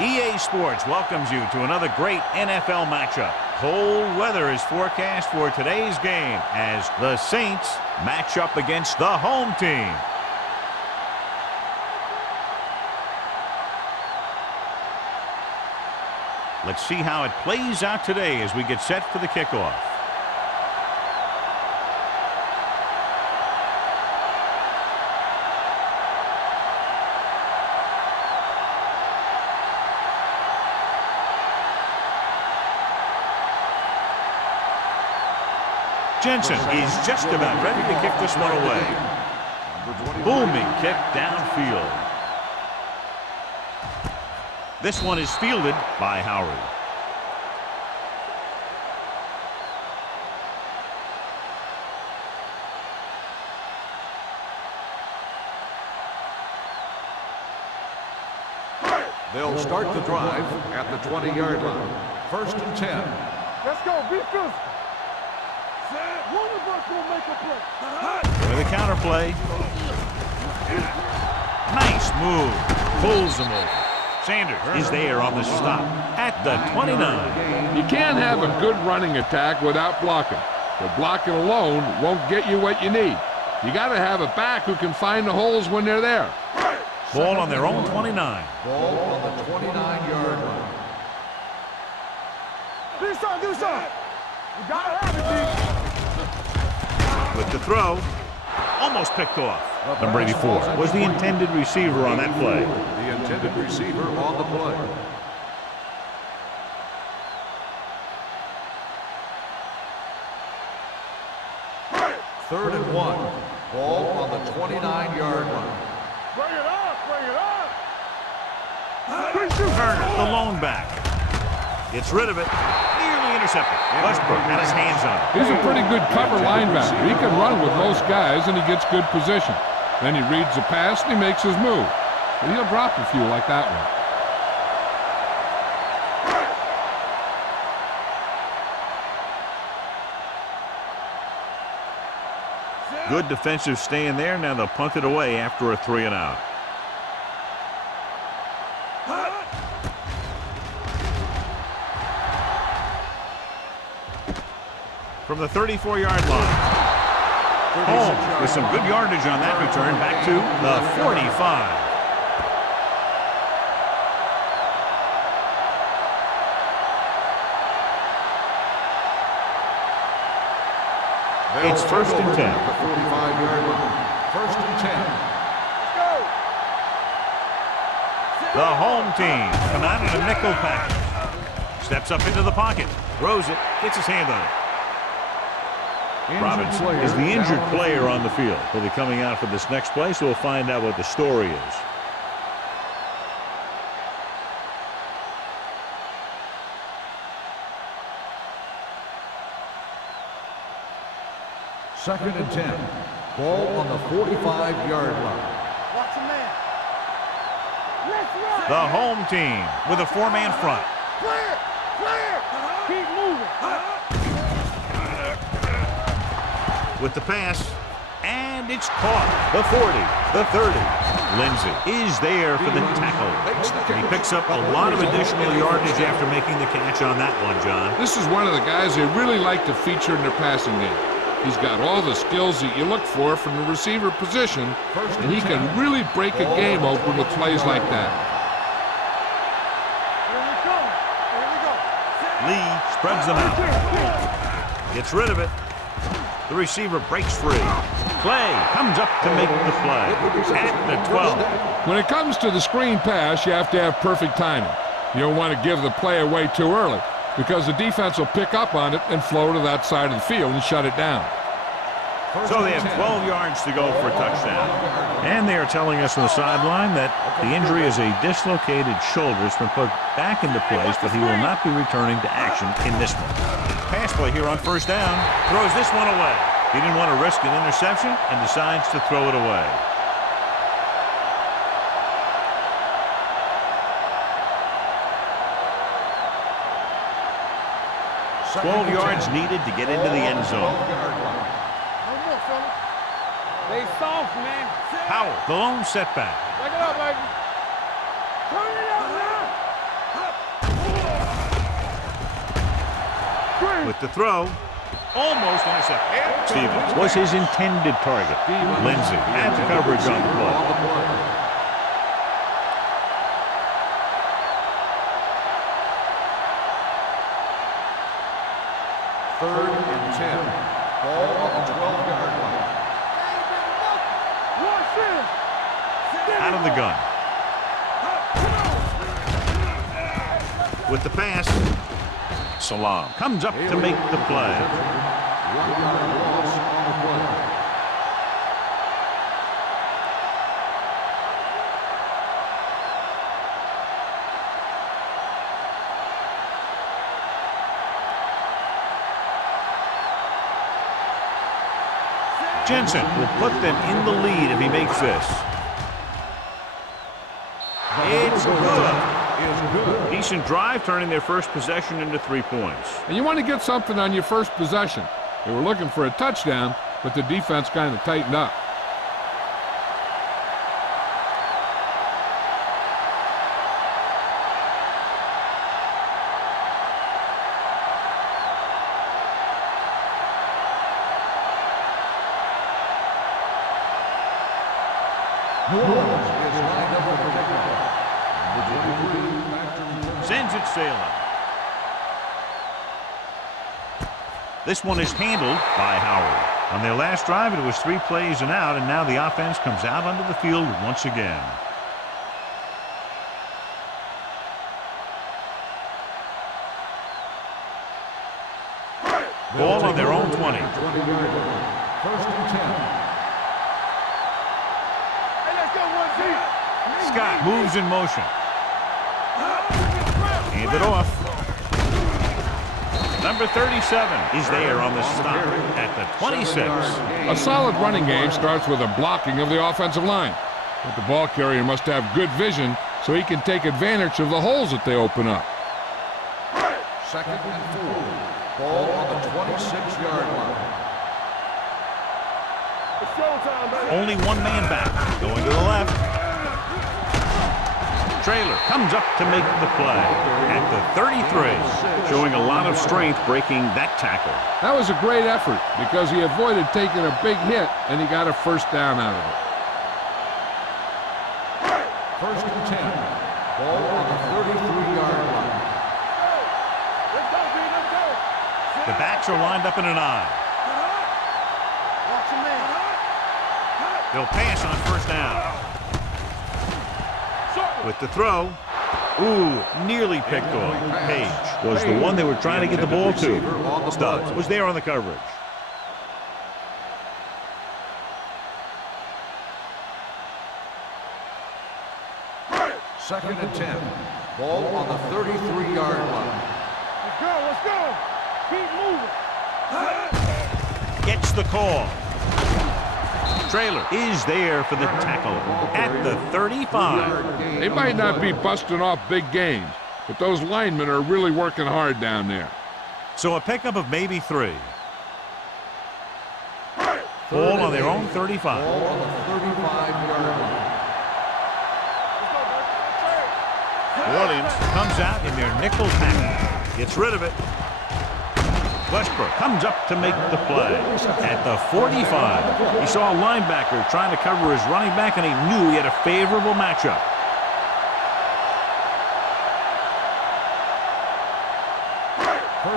EA Sports welcomes you to another great NFL matchup. Cold weather is forecast for today's game as the Saints match up against the home team. Let's see how it plays out today as we get set for the kickoff. Jensen is just about ready to kick this one away. Booming kick downfield. This one is fielded by Howard. They'll start the drive at the 20-yard line. 1st and 10. Let's go, be physical. One of us will make a play. With a counter play. Nice move. Pulls him over. Sanders is there on the stop at the 29. You can't have a good running attack without blocking. But blocking alone won't get you what you need. You got to have a back who can find the holes when they're there. Ball on their own 29. Ball on the 29-yard line. Do something, do something. You got to have it, D. With the throw, almost picked off. Number 84 was the intended receiver on that play. The intended receiver on the play. Third and 1. Ball on the 29-yard line. Bring it up, bring it up. Turner, the lone back. Gets rid of it. Nearly intercepted. Westbrook had his hands on it. He's a pretty good cover linebacker. He can run with most guys, and he gets good position. Then he reads the pass, and he makes his move. But he'll drop a few like that one. Good defensive stand there. Now they'll punt it away after a 3-and-out. From the 34-yard line. Home with some good yardage on that return back to the 45. It's 1st and 10. 45-yard line. 1st and 10. The home team come out in a nickel package. Steps up into the pocket. Throws it. Gets his hand on it. Robinson is the injured player on the field. He'll be coming out for this next play, so we'll find out what the story is. Second and 10. Ball on the 45-yard line. Watch a man. Let's run. The home team with a 4-man front. Clear, clear. Keep moving. With the pass, and it's caught. The 40, the 30. Lindsey is there for the tackle. He picks up a lot of additional yardage after making the catch on that one, John. This is one of the guys they really like to feature in their passing game. He's got all the skills that you look for from the receiver position, and he can really break a game open with plays like that. Lee spreads them out. Gets rid of it. The receiver breaks free. Clay comes up to make the play at the 12. When it comes to the screen pass, you have to have perfect timing. You don't want to give the play away too early, because the defense will pick up on it and flow to that side of the field and shut it down. So they have 12 yards to go for a touchdown. And they are telling us on the sideline that the injury is a dislocated shoulder. It's been put back into place, but he will not be returning to action in this one. Pass play here on first down. Throws this one away. He didn't want to risk an interception and decides to throw it away. 12 yards needed to get into the end zone. They soft, man. Howell, the lone setback. Back it up, baby. Turn it up now. With the throw, almost intercepted. Stevens was his intended target. Lindsey had the coverage on the play. Third and 10. Ball on the 12-yard line. Out of the gun. With the pass, Salam comes up to make the play. 1-yard loss on the play. Jensen will put them in the lead if he makes this. It's good. Decent drive, turning their first possession into 3 points. And you want to get something on your first possession. They were looking for a touchdown, but the defense kind of tightened up. Sends it sailing. This one is handled by Howard. On their last drive, it was 3 plays and out, and now the offense comes out onto the field once again. Ball on their own 20. First and 10. Scott moves in motion. Hand it off. Number 37 is there on the stop at the 26. A solid running game starts with a blocking of the offensive line. But the ball carrier must have good vision so he can take advantage of the holes that they open up. Second and 4. Ball on the 26-yard line. Only one man back. Going to the left. Traylor comes up to make the play at the 33, showing a lot of strength breaking that tackle. That was a great effort because he avoided taking a big hit and he got a first down out of it. First and 10. Ball on the 33-yard line. The backs are lined up in an eye. They'll pass on first down. With the throw, nearly picked off. Page was the one they were trying to get the ball to. Stubbs was there on the coverage. Second and 10. Ball on the 33-yard line. Let's go. Keep moving. Gets the call. Traylor is there for the tackle at the 35. They might not be busting off big games, but those linemen are really working hard down there. So a pickup of maybe 3. Ball on their own 35. Ball on the 35-yard line. Williams comes out in their nickel package. Gets rid of it. Westbrook comes up to make the play at the 45. He saw a linebacker trying to cover his running back, and he knew he had a favorable matchup.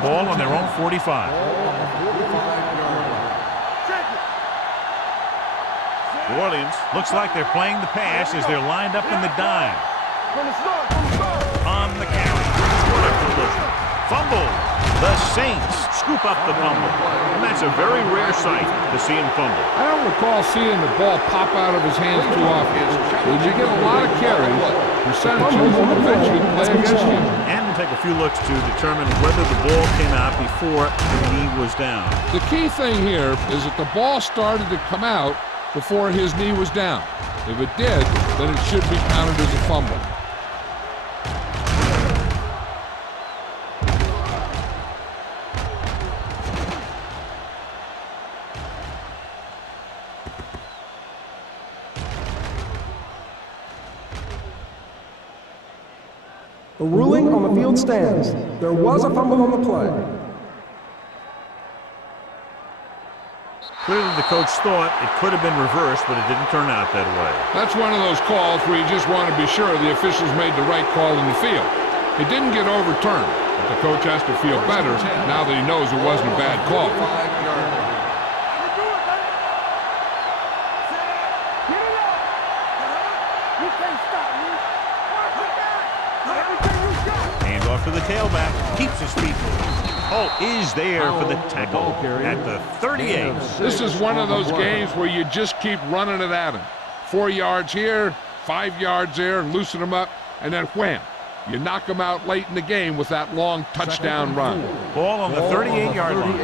Ball on their own 45. New Orleans looks like they're playing the pass as they're lined up in the dime. On the carry. Fumble. The Saints scoop up the fumble. And that's a very rare sight to see him fumble. I don't recall seeing the ball pop out of his hands too often. When you get a lot of carries, percentages will eventually play against you. And we'll take a few looks to determine whether the ball came out before the knee was down. The key thing here is that the ball started to come out before his knee was down. If it did, then it should be counted as a fumble. The ruling on the field stands. There was a fumble on the play. Clearly the coach thought it could have been reversed, but it didn't turn out that way. That's one of those calls where you just want to be sure the officials made the right call in the field. It didn't get overturned, but the coach has to feel better now that he knows it wasn't a bad call. Hands off to the tailback. Keeps his feet moving. Oh, is there for the tackle at the 38. This is one of those games where you just keep running it at him. 4 yards here, 5 yards there, loosen him up, and then wham. You knock him out late in the game with that long touchdown run. Ball on the 38-yard line.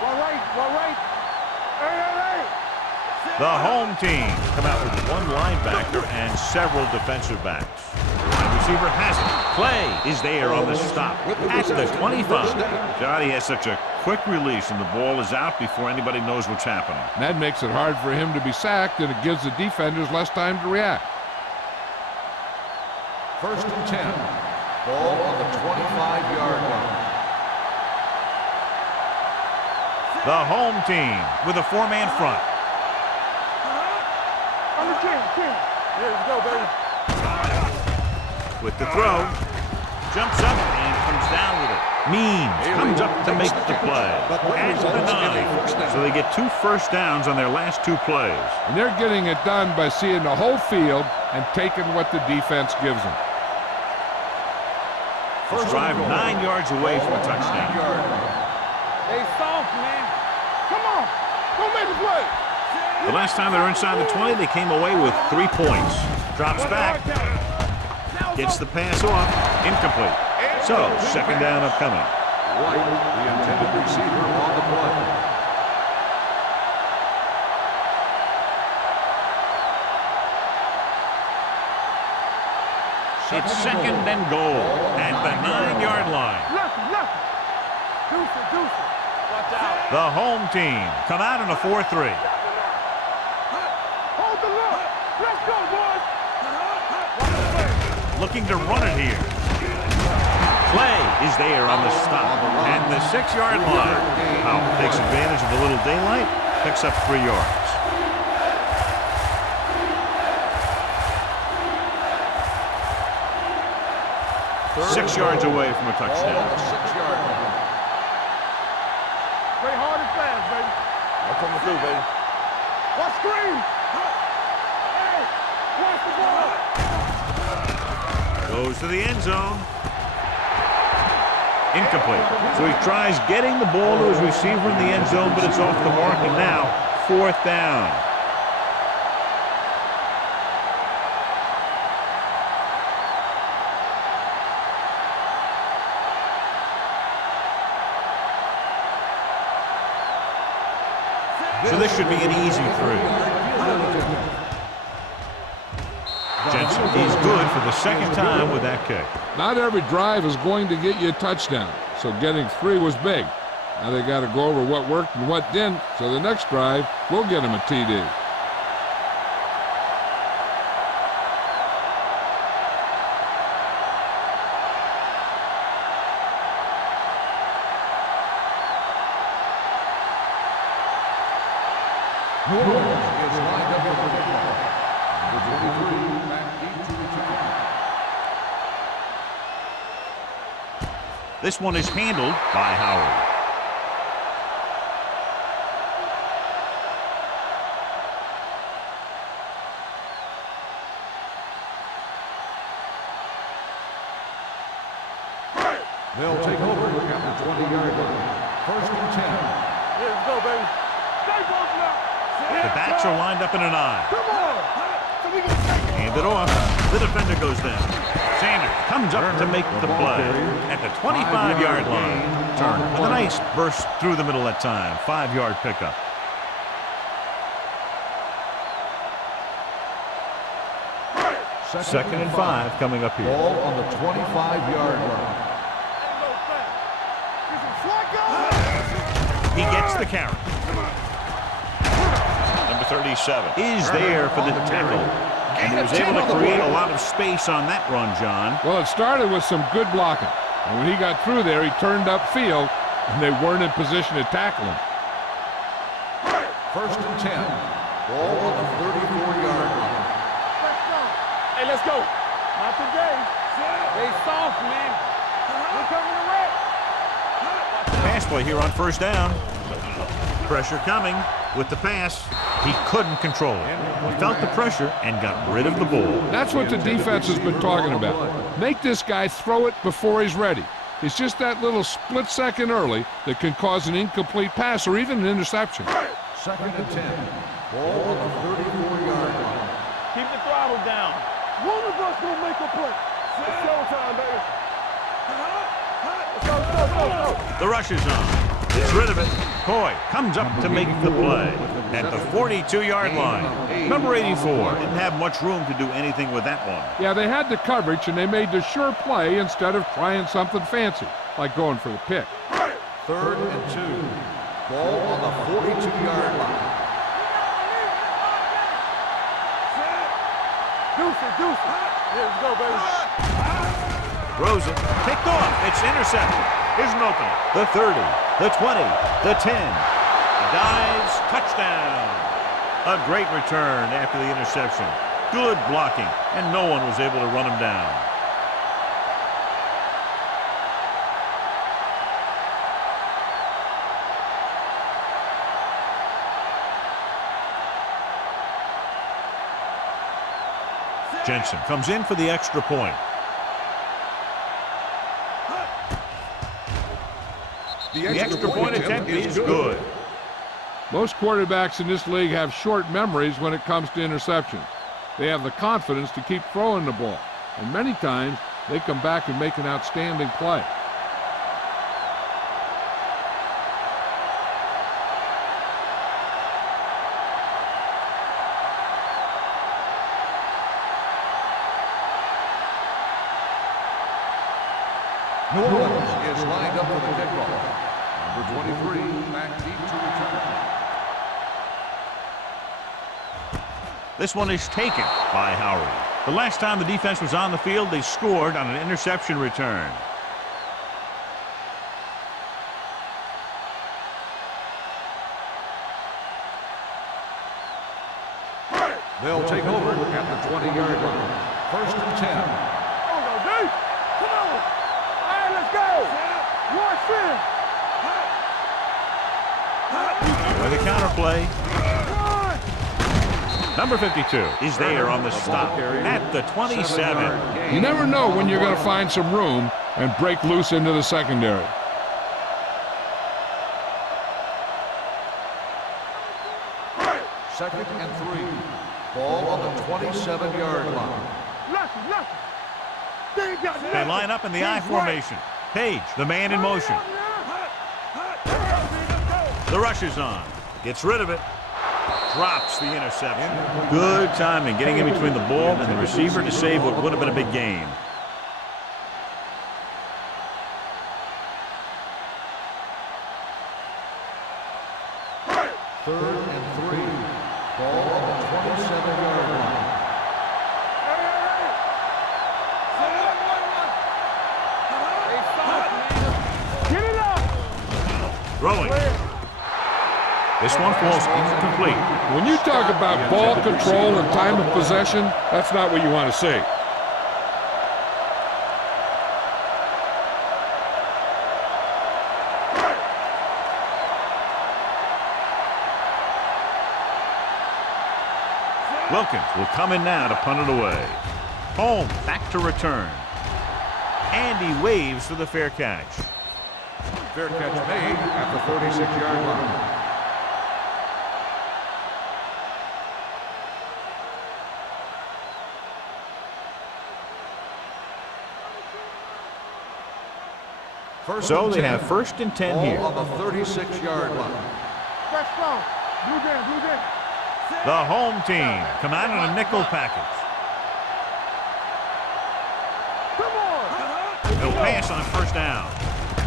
Well, right. The home team come out with one linebacker and several defensive backs. The wide receiver has it. Play is there on the stop at the 25. Johnny has such a quick release, and the ball is out before anybody knows what's happening. That makes it hard for him to be sacked, and it gives the defenders less time to react. 1st and 10. Ball on the 25-yard line. The home team with a four-man front. Here we go, baby. With the throw, jumps up and comes down with it. Means comes up to make the play at the 9. So they get 2 first downs on their last 2 plays. And they're getting it done by seeing the whole field and taking what the defense gives them. First drive 9 yards away from a touchdown. They soft, man. Come on. Go make the play. The last time they were inside the 20, they came away with 3 points. Drops back. Gets the pass off. Incomplete. So, 2nd down upcoming. White, the intended receiver on the play. It's 2nd and goal at the 9-yard line. Left. Deuce. Watch out. The home team come out in a 4-3. Hold the look. Let's go, boys. Looking to run it here. Play is there on the stop. And the 6-yard line. Powell takes advantage of a little daylight. Picks up 3 yards. 6 yards away from a touchdown. 6-yard line. Play hard and fast, baby. I'm coming through, baby. Watch screen. Hey, watch the ball. Goes to the end zone. Incomplete. So he tries getting the ball to his receiver in the end zone, but it's off the mark, and now 4th down. So this should be an easy 3. Jensen is good for the 2nd time with that kick. Not every drive is going to get you a touchdown, so getting 3 was big. Now they got to go over what worked and what didn't, so the next drive will get him a TD. Is lined up with the football. Number 23, back deep to return. This one is handled by Howard. They'll take over at the 20-yard line. First and 10. Yeah, let's go, baby. Stay both now. The backs are lined up in an eye. Come on. So we can take it. Hand it off. The defender goes down. Sanders comes up to make the play at the 25-yard line. Turner with a nice burst through the middle that time. 5-yard pickup. Second and 5 coming up here. Ball on the 25-yard line. He gets the carry. Number 37 is there for the tackle. And he was able to create a lot of space on that run, John. Well, it started with some good blocking. And when he got through there, he turned upfield, and they weren't in position to tackle him. First and 10. Ball on the 34-yard line. Hey, let's go. Not today. They soft, man. We're coming to red. Pass play here on first down. Pressure coming with the pass. He couldn't control it. He felt the pressure and got rid of the ball. That's what the defense has been talking about. Make this guy throw it before he's ready. It's just that little split second early that can cause an incomplete pass or even an interception. Second and 10. Ball on the 34-yard line. Keep the throttle down. One of us will make a play. It's showtime, baby. Let's go, let's go, let's go. The rush is on. Gets rid of it. Coy comes up to make the play at the 42-yard line. Number 84 didn't have much room to do anything with that one. Yeah, they had the coverage, and they made the sure play instead of trying something fancy, like going for the pick. Third and 2. Ball on the 42-yard line. Deuce it, deuce it. Yeah, let's go, baby. Throws it. Picked off. It's intercepted. Here's an opening. The 30, the 20, the 10. Dives, touchdown. A great return after the interception. Good blocking, and no one was able to run him down. Jensen comes in for the extra point. The extra point attempt is good. Most quarterbacks in this league have short memories when it comes to interceptions. They have the confidence to keep throwing the ball, and many times they come back and make an outstanding play. New Orleans is lined up for the kickoff. Number 23, back deep to return. This one is taken by Howard. The last time the defense was on the field, they scored on an interception return. They'll take over at the 20-yard line. First and 10. With a counter play. Number 52 is there on the stop at the 27. You never know when you're going to find some room and break loose into the secondary. Second and 3. Ball on the 27-yard line. They line up in the I formation. Page, the man in motion. The rush is on. Gets rid of it. Drops the interception. Good timing, getting in between the ball and the receiver to save what would have been a big gain. Third and 3. Ball on the 27-yard line. Throwing. This one falls incomplete. When you talk about ball control and time of possession, that's not what you want to see. Wilkins will come in now to punt it away. Home back to return. And he waves for the fair catch. Fair catch made at the 46-yard line. So they have 1st and 10 Ball here. on the 36-yard line. Fresh ball. Blue game, blue game. The home team come out in a nickel package. Come on. They'll pass on 1st down.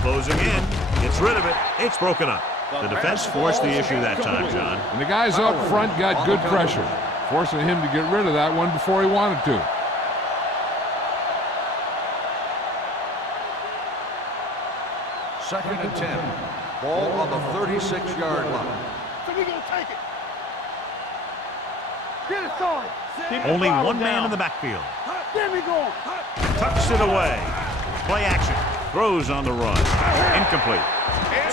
Closing in. Gets rid of it. It's broken up. The defense forced the issue that time, John. And the guys up front got good pressure, forcing him to get rid of that one before he wanted to. Second and 10. Ball on the 36-yard line. So we gonna take it. Get it started. Keep Only the one down. man in the backfield. Then we going. Tucks it away. Play action. Throws on the run. Incomplete.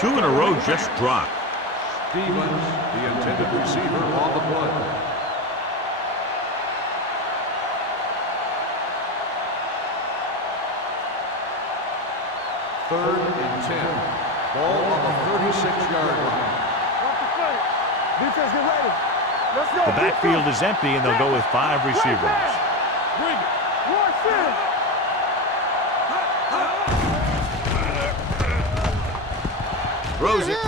2 in a row just dropped. Stevens, the intended receiver, on the play. Third and 10. Ball on the 36-yard line. Off the play. Defense, get ready. Let's go. The backfield is empty, and they'll go with 5 receivers. Bring it. One center. Throws it.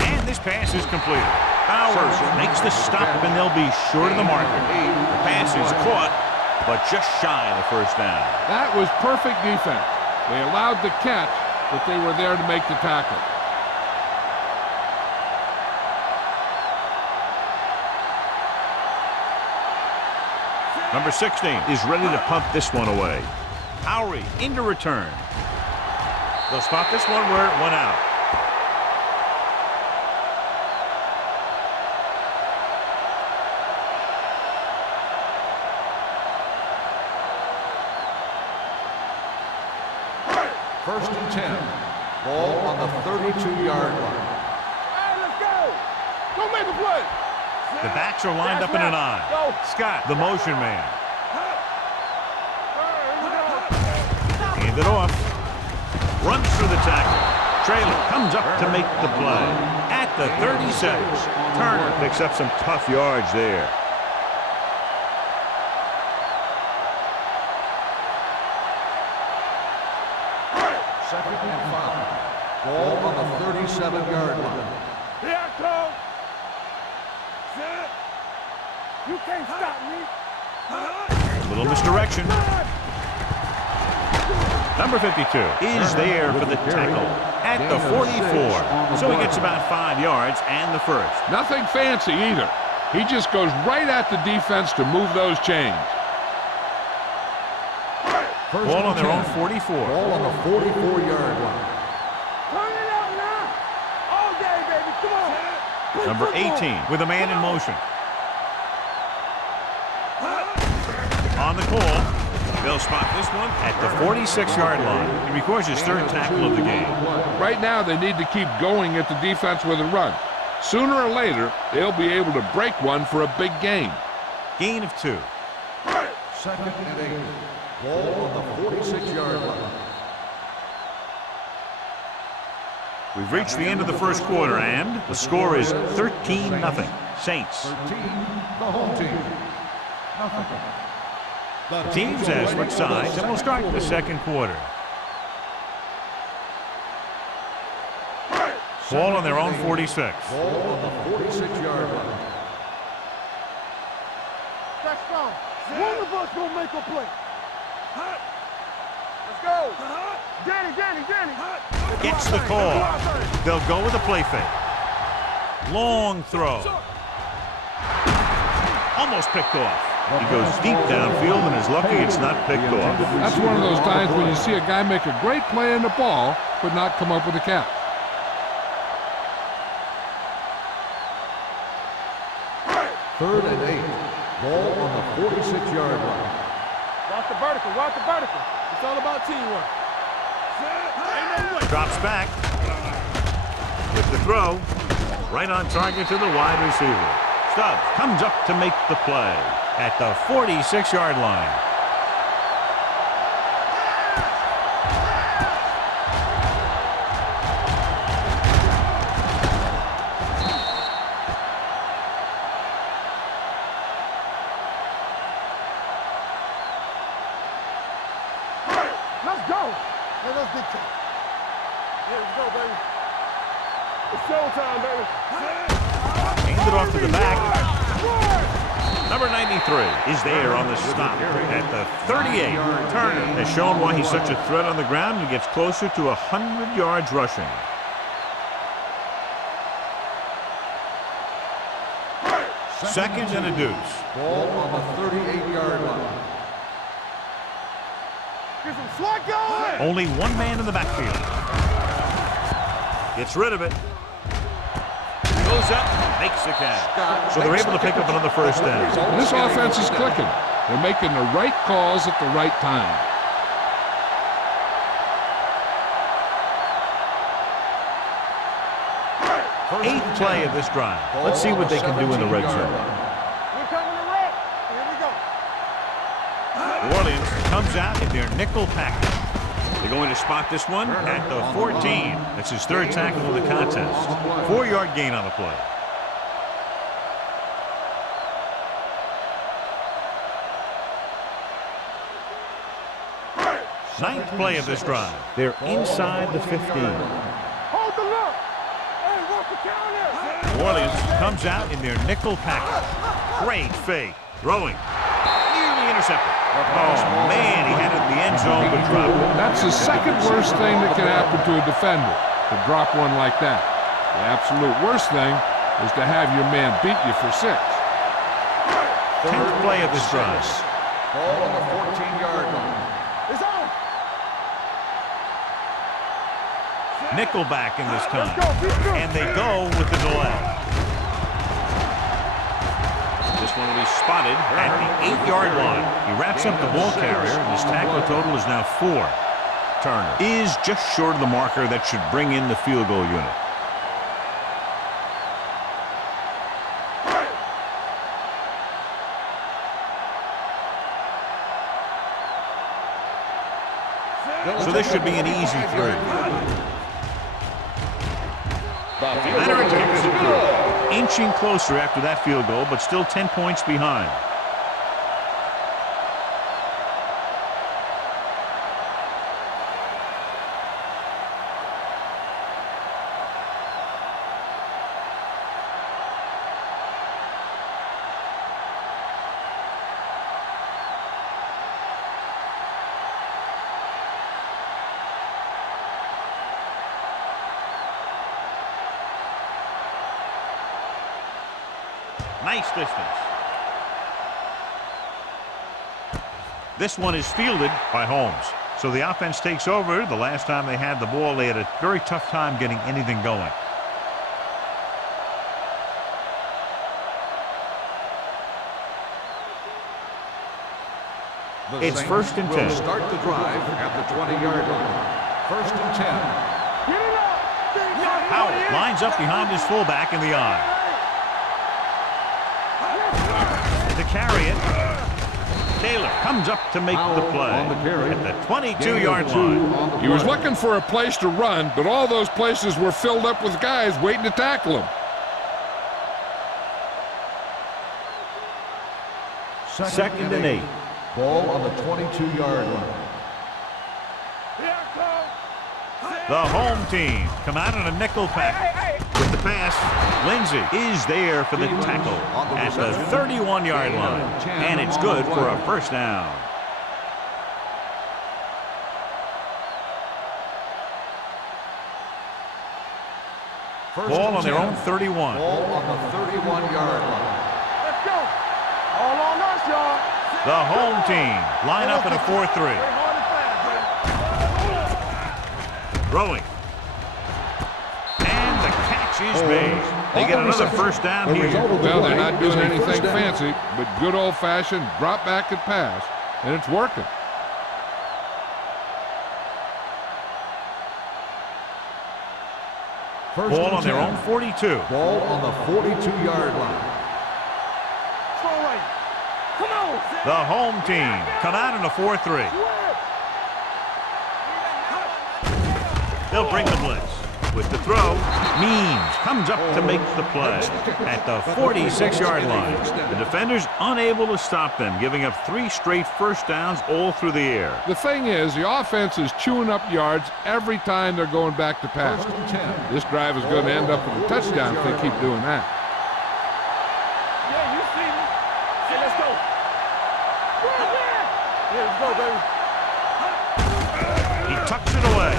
And this pass is completed. Bowers makes the stop, and they'll be short of the marker. The pass is caught, but just shy of the 1st down. That was perfect defense. They allowed the catch, but they were there to make the tackle. Number 16 is ready to pump this one away. Howry into return. They'll spot this one where it went out. First and 10. Ball on the 32-yard line. Hey, let's go. Go make a play. The backs are lined up in an eye. Go. Scott, the motion man. Hand it off. Runs through the tackle. Traylor comes up to make the play. At the 36. Turner picks up some tough yards there. Second and 5. Ball on the 37-yard line. Here I come. Set. You can't stop me. Little misdirection. Number 52 is there for the tackle at the 44. So he gets about 5 yards and the 1st. Nothing fancy either. He just goes right at the defense to move those chains. Ball on their own 44. Ball on the 44-yard line. Turn it up now. All day, baby. Come on. Number 18 with a man in motion. On the call, they'll spot this one at the 46-yard line. He records his 3rd tackle of the game. Right now, they need to keep going at the defense with a run. Sooner or later, they'll be able to break one for a big gain. Gain of 2. Second and 8. Ball on the 46-yard line. We've reached the end of the 1st quarter, and the score is 13-0. Saints. 13, the home team. Nothing. The teams have switched sides, and we'll start the 2nd quarter. Ball on their own 46. Ball on the 46-yard line. That's fine. One of us gonna make a play. Let's go. Danny. Gets the call. They'll go with a play fake. Long throw. Almost picked off. He goes deep downfield and is lucky it's not picked off. That's one of those times when you see a guy make a great play on the ball, but not come up with a catch. Third and 8. Ball on the 46-yard line. Watch the vertical. It's all about teamwork. Ain't no way. Drops back. With the throw. Right on target to the wide receiver. Stubbs comes up to make the play at the 46-yard line. go. Let us dictate. Yeah, let's go, baby. It's showtime, baby. Hand it off to the back. Number 93 is there on the stop at the 38. Turner has shown why he's such a threat on the ground and gets closer to 100 yards rushing. Second and a deuce. Ball on the 38-yard line. Get some slack going. Only one man in the backfield. Gets rid of it. Goes up, makes the catch. So they're able to pick up another first down. This offense is clicking. They're making the right calls at the right time. Eighth play of this drive. Let's see what they can do in the red zone. We're coming to wreck. Here we go. New Orleans comes out in their nickel package. They're going to spot this one at the 14. That's his third tackle of the contest. 4-yard gain on the play. Ninth play of this drive. They're inside the 15. Hold the look. Hey, what's the counter? New Orleans comes out in their nickel package. Great fake. Throwing. Nearly intercepted. Oh, man, he had it in the end zone, but dropped it. That's the second worst thing that can happen to a defender, to drop one like that. The absolute worst thing is to have your man beat you for 6. 10th play of this drive. Ball on the 14-yard line. It's on. Nickelback in this time. Let's go. Be good. And they go with the delay. This one will be spotted at the 8-yard line. He wraps up the ball carrier, and his tackle total is now 4. Turner is just short of the marker that should bring in the field goal unit. So this should be an easy 3. Leonard kicks it good. Inching closer after that field goal, but still 10 points behind. Nice distance. This one is fielded by Holmes. So the offense takes over. The last time they had the ball, they had a very tough time getting anything going. It's first and 10. Start the drive at the 20-yard line. First and 10. Get it up. Howard lines up behind his fullback in the eye. To carry it, Taylor comes up to make the play at the 22-yard line. He was looking for a place to run, but all those places were filled up with guys waiting to tackle him. Second and 8. Ball on the 22-yard line. The home team come out in a nickel pack. With the pass, Lindsey is there for the tackle at the 31-yard line. And it's good for a first down. Ball on their own 31. Ball on the 31-yard line. Let's go. All on us, y'all. The home team line up in a 4-3. Hard and fast, baby. Throwing. And the catch is made. They get another first down here. Well, they're not doing anything fancy, but good old-fashioned drop back and pass, and it's working. Ball on their own 42. Ball on the 42-yard line. Strong right. Come on. The home team come out in a 4-3. They'll bring the blitz with the throw. Means comes up to make the play at the 46-yard line. The defenders unable to stop them, giving up 3 straight first downs all through the air. The thing is, the offense is chewing up yards every time they're going back to pass. This drive is going to end up with a touchdown if they keep doing that. Yeah, you see me. Hey, let's go. Yeah, let's go, baby. He tucks it away.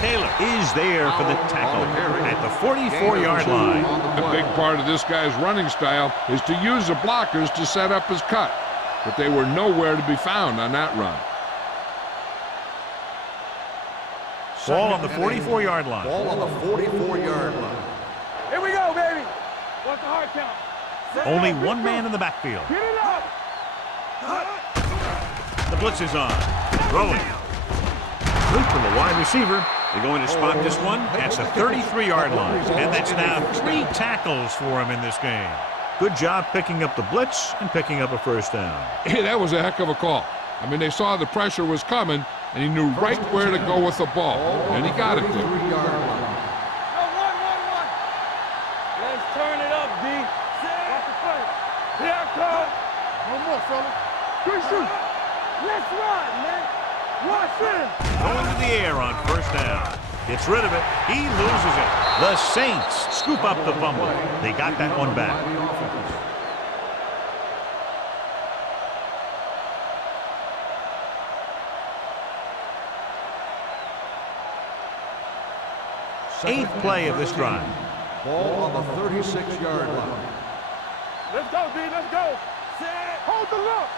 Taylor is there for the tackle at the 44-yard line. A big part of this guy's running style is to use the blockers to set up his cut, but they were nowhere to be found on that run. Ball on the 44-yard line. Ball on the 44-yard line. Here we go, baby. What's the hard count? Only one man in the backfield. Get it up. The blitz is on. Throwing. Loop from the wide receiver. They're going to spot this one at the 33-yard line. And that's now 3 tackles for him in this game. Good job picking up the blitz and picking up a first down. Hey, that was a heck of a call. I mean, they saw the pressure was coming, and he knew right where to go with the ball. And he got it there. Let's turn it up, D. Watch the play. Here I come. One more, fella. Good shoot. Let's run, man. Watch him. Going to the air on first down. Gets rid of it. He loses it. The Saints scoop up the fumble. They got that one back. Eighth play of this drive. Ball on the 36-yard line. Let's go, D. Let's go. Hold the look.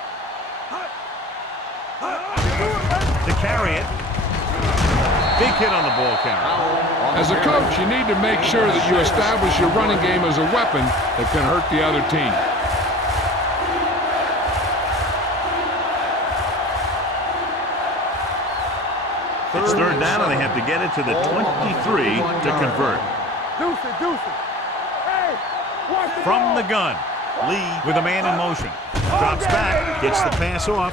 To carry it. Big hit on the ball carrier. As a coach, you need to make sure that you establish your running game as a weapon that can hurt the other team. It's third down, and they have to get it to the 23 to convert. Deuce it. Hey, watch the From ball. the gun, Lee with a man in motion. Drops back, gets the pass off,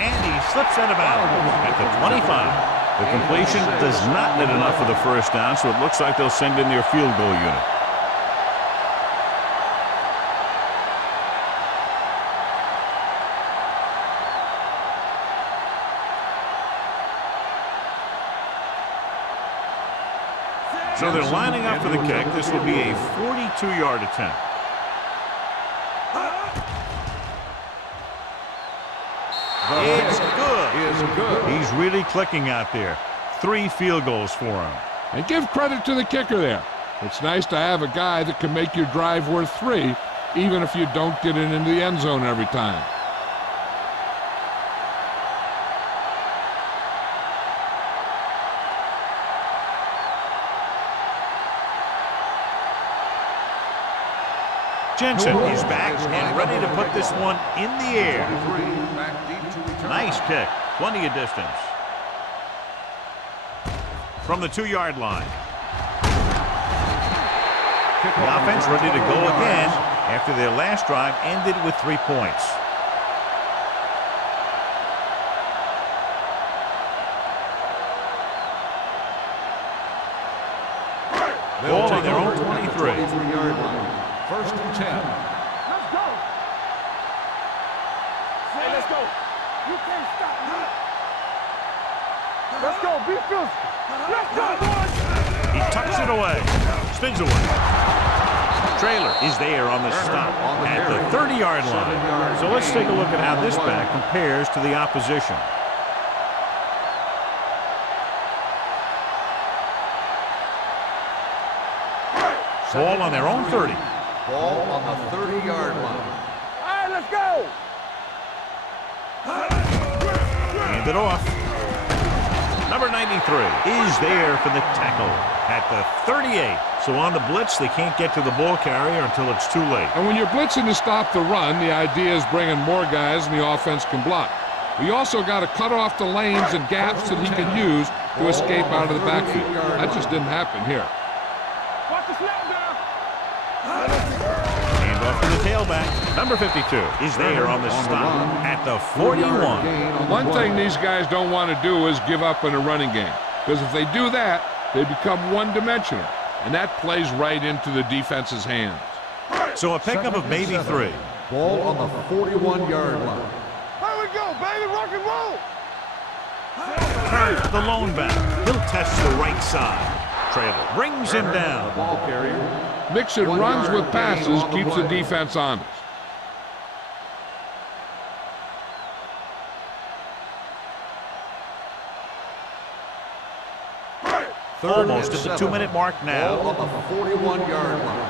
and he slips out of bounds at the 25. The completion does not net enough for the first down, so it looks like they'll send in their field goal unit. So they're lining up for the kick. This will be a 42-yard attempt. It's good. He's really clicking out there. 3 field goals for him. And give credit to the kicker there. It's nice to have a guy that can make your drive worth 3, even if you don't get it into the end zone every time. Jensen is back and ready to put this one in the air. Nice kick. Plenty of distance. From the 2-yard line. The offense ready to go again after their last drive ended with 3 points. Ball on their own 23. 23-yard line. First and 10. Let's go. Hey, let's go. You can't stop me. Let's go. Be physical. Let's go, boys. He tucks it away. Spins away. Trailer is there on the stop at the 30-yard line. So let's take a look at how this back compares to the opposition. Ball on their own 30. Ball on the 30-yard line. All right, let's go. Hand it off. Number 93 is there for the tackle at the 38. So on the blitz, they can't get to the ball carrier until it's too late. And when you're blitzing to stop the run, the idea is bringing more guys and the offense can block. We also got to cut off the lanes and gaps that he can use to escape out of the backfield. That just didn't happen here. Watch the snap down. Hand off to the tailback. Number 52 is there on the stop at the 41. One thing these guys don't want to do is give up in a running game. Because if they do that, they become one-dimensional, and that plays right into the defense's hands. So a pickup of maybe 3. Ball on the 41-yard line. Here we go, baby. Rock and roll. Turner, the lone back. He'll test the right side. Traylor brings him down. Ball carrier. Mixing runs with passes keeps the defense honest. Almost at the 2-minute mark now. Ball on the 41-yard line.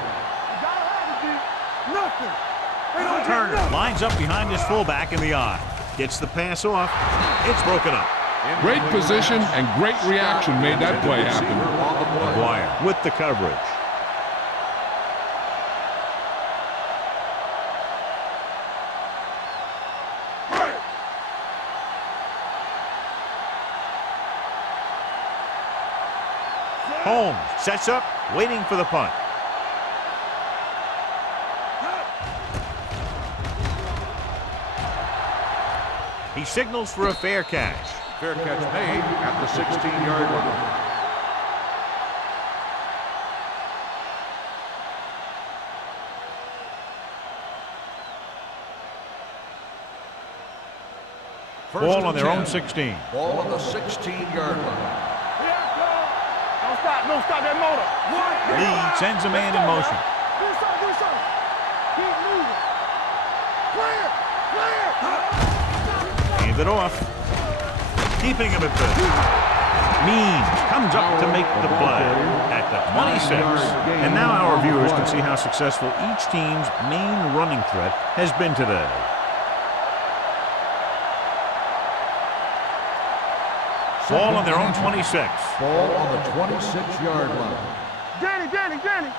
Nothing. They don't Turner get nothing. lines up behind his fullback in the eye. Gets the pass off. It's broken up. Great position and great reaction made that play happen. McGuire with the coverage. Holmes sets up, waiting for the punt. He signals for a fair catch. Fair catch made at the 16-yard line. Ball on their own 16. Ball on the 16-yard line. Don't stop that motor. Lee sends a man in motion. Do something. Keep moving. Clear. Hands it off. Keeping him at third. Means comes up to make the play at the 26. And now our viewers can see how successful each team's main running threat has been today. Ball on their own 26. Ball on the 26-yard line. Danny.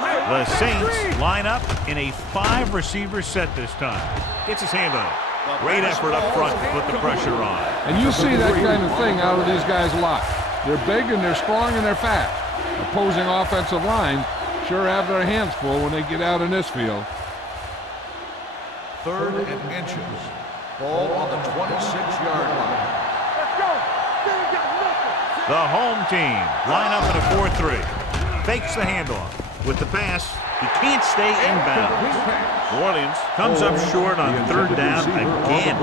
The Saints line up in a 5-receiver set this time. Gets his hand on it. Great effort up front to put the pressure on. And you see that kind of thing out of these guys a lot. They're big and they're strong and they're fast. Opposing offensive lines sure have their hands full when they get out in this field. 3rd and inches. Ball on the 26-yard line. Let's go. Danny got nothing. The home team line up in a 4-3. Fakes the handoff. With the pass, he can't stay inbounds. New Orleans comes up short on 3rd down again.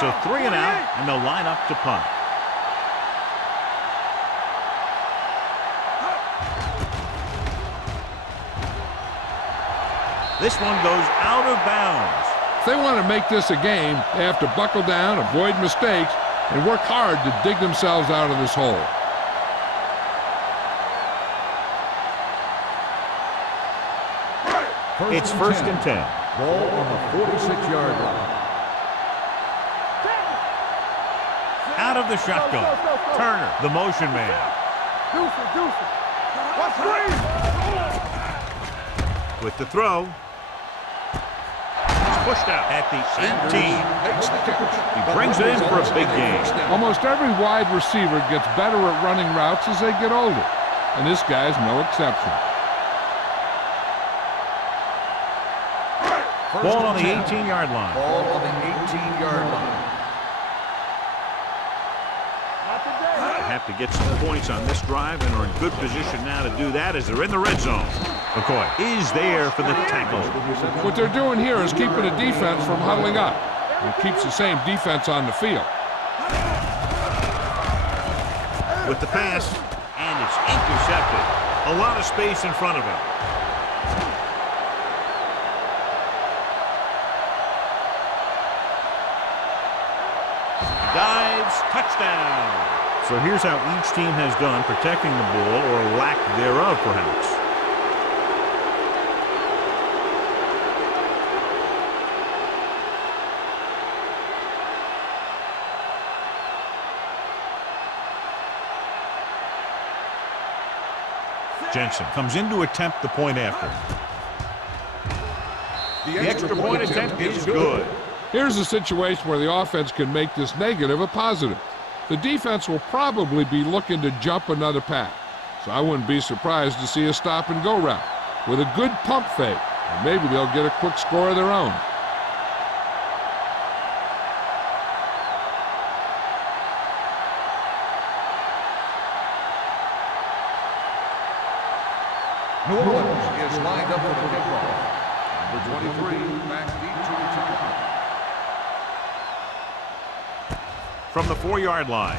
So 3 and out, and they'll line up to punt. This one goes out of bounds. If they want to make this a game, they have to buckle down, avoid mistakes, and work hard to dig themselves out of this hole. It's 1st and 10. Ball on the 46-yard line. Out of the shotgun. Turner, the motion man. Deuce. What's green? With the throw. He's pushed out at the 18. He brings it in for a big game. Almost every wide receiver gets better at running routes as they get older, and this guy's no exception. Ball on the 18-yard line. Ball on the 18-yard line. Have to get some points on this drive and are in good position now to do that as they're in the red zone. McCoy is there for the tackle. What they're doing here is keeping the defense from huddling up. It keeps the same defense on the field. With the pass, and it's intercepted. A lot of space in front of him. He dives, touchdown. So here's how each team has done protecting the ball, or lack thereof, perhaps. Jensen comes in to attempt the point after. The extra point attempt is good. Here's a situation where the offense can make this negative a positive. the defense will probably be looking to jump another pack. So I wouldn't be surprised to see a stop-and-go route with a good pump fake. And maybe they'll get a quick score of their own. New Orleans is lined up for the kickoff. Number 23, back deep to return. From the 4-yard line.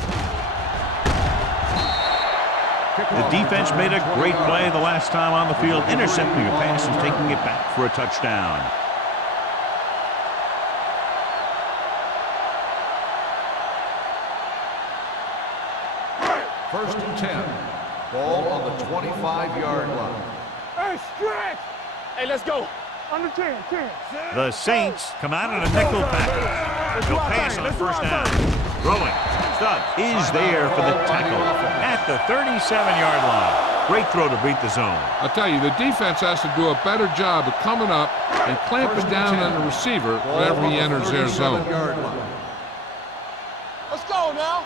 The defense made a great play the last time on the field, intercepting a pass and taking it back for a touchdown. First and 10. Ball on the 25-yard line. Hey, stretch! Hey, let's go. Under 10. The Saints come out in a nickel package. They'll pass on first down. Throwing. Stubbs is there for the tackle at the 37-yard line. Great throw to beat the zone. I'll tell you, the defense has to do a better job of coming up and clamping down on the receiver whenever he enters their zone. Let's go now.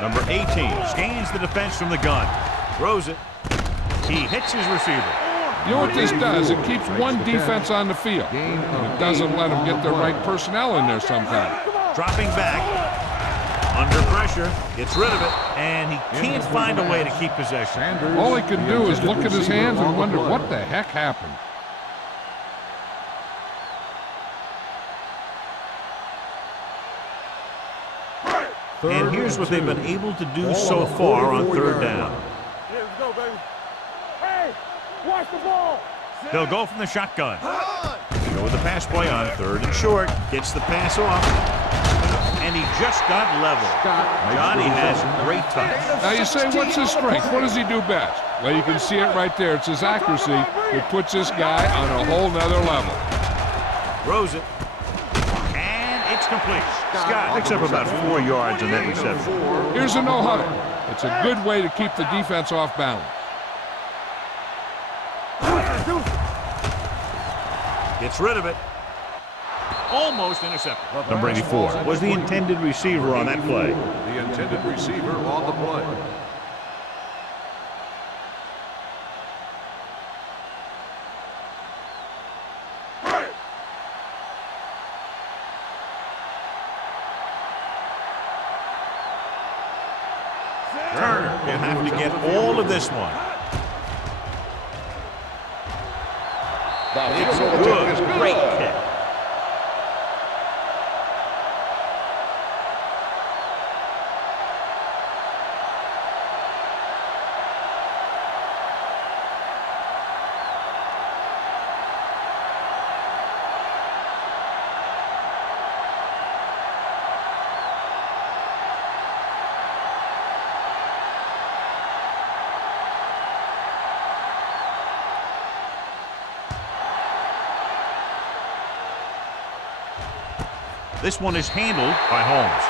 Number 18 scans the defense from the gun. Throws it. He hits his receiver. You know what this does? It keeps one defense on the field. And it doesn't let them get the right personnel in there sometimes. Dropping back. Under pressure. Gets rid of it. And he can't find a way to keep possession. All he can do is look at his hands and wonder what the heck happened. And here's what they've been able to do so far on third down. Yeah, let's go, baby. Hey, watch the ball. They'll go from the shotgun. Go with the pass play on third and short. Gets the pass off. And he just got level. Johnny has great touch. Now you say, what's his strength? What does he do best? Well, you can see it right there. It's his accuracy that puts this guy on a whole nother level. Throws it. And it's complete. Scott picks up about 4 yards on that reception. Here's a no-huddle. It's a good way to keep the defense off balance. Gets rid of it. Almost intercepted. Number 84 was the intended receiver on that play. The intended receiver on the play. Turner will have to get all of this one. It's good. Great kick. This one is handled by Holmes.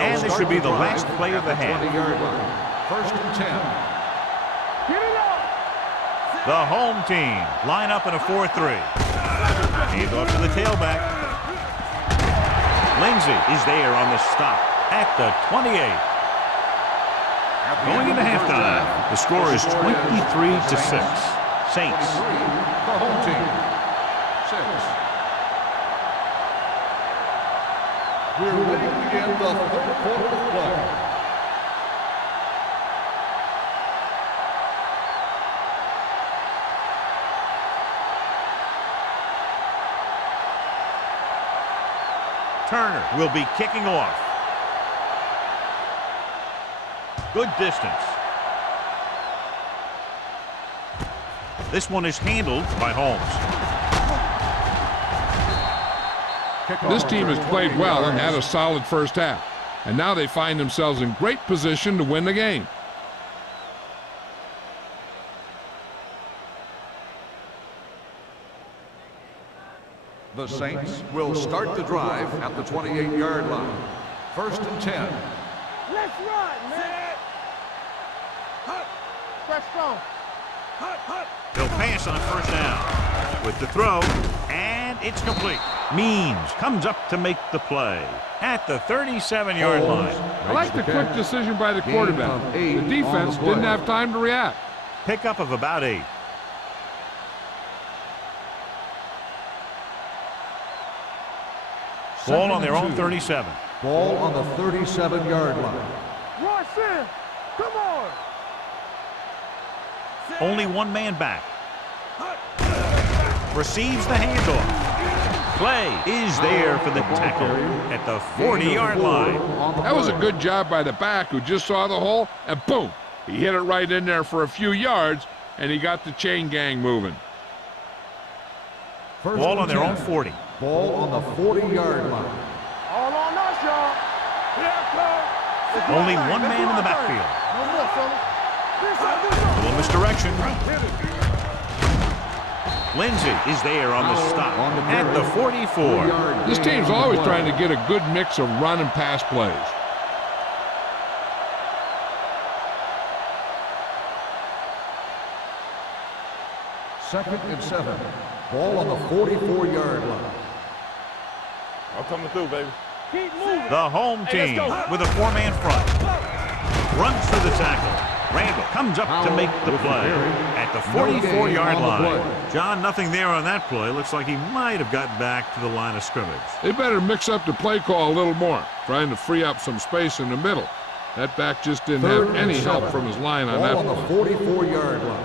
And this should be the last play of the half. First and 10. Get it up. The home team line up in a 4-3. Hand off to the tailback. Lindsey is there on the stop at the 28. Going into halftime, the score is 23-6. Saints. The home team. 6. We're ready to begin the third quarter of play. Turner will be kicking off. Good distance. This one is handled by Holmes. This team has played well and had a solid first half. And now they find themselves in great position to win the game. The Saints will start the drive at the 28-yard line. First and 10. Let's run, man. Press strong. He'll pass on first down. With the throw, and it's complete. Means comes up to make the play at the 37-yard line. I like the quick decision by the quarterback. The defense didn't have time to react. Pickup of about 8. Ball on their own 37. Ball on the 37-yard line. Rush in. Come on. Only one man back. Receives the handoff. Play is there for the tackle at the 40-yard line. That was a good job by the back who just saw the hole, and boom, he hit it right in there for a few yards, and he got the chain gang moving. Ball on their own 40. Ball on the 40-yard line. All on us, y'all. Here it comes. Only one man in the backfield. No more, fellas. A little misdirection. Lindsey is there on the stop at the 44. This team's always trying to get a good mix of run and pass plays. Second and 7. Ball on the 44-yard line. I'm coming through, baby. Keep moving. The home team with a 4-man front. Runs through the tackle. Randall comes up to make the play at the 44-yard line. John, nothing there on that play. Looks like he might have gotten back to the line of scrimmage. They better mix up the play call a little more, trying to free up some space in the middle. That back just didn't have any help from his line on that Ball on the play. 44-yard line.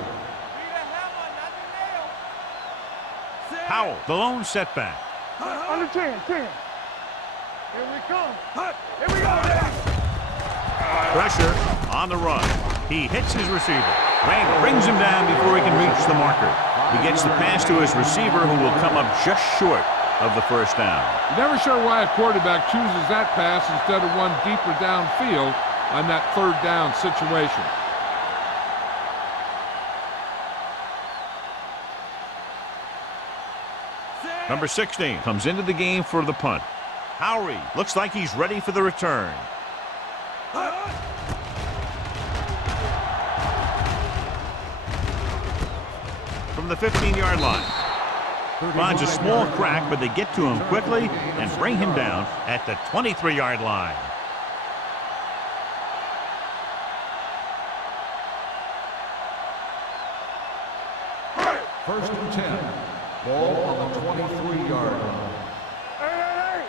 Howell, the lone setback. Under 10. Here we come. Here we go. Pressure on the run. He hits his receiver. Randall brings him down before he can reach the marker. He gets the pass to his receiver, who will come up just short of the first down. You're never sure why a quarterback chooses that pass instead of one deeper downfield on that third down situation. Number 16 comes into the game for the punt. Howery looks like he's ready for the return. From the 15-yard line. Finds a small crack, but they get to him quickly and bring him down at the 23-yard line. First and 10. Ball on the 23-yard line. Hey.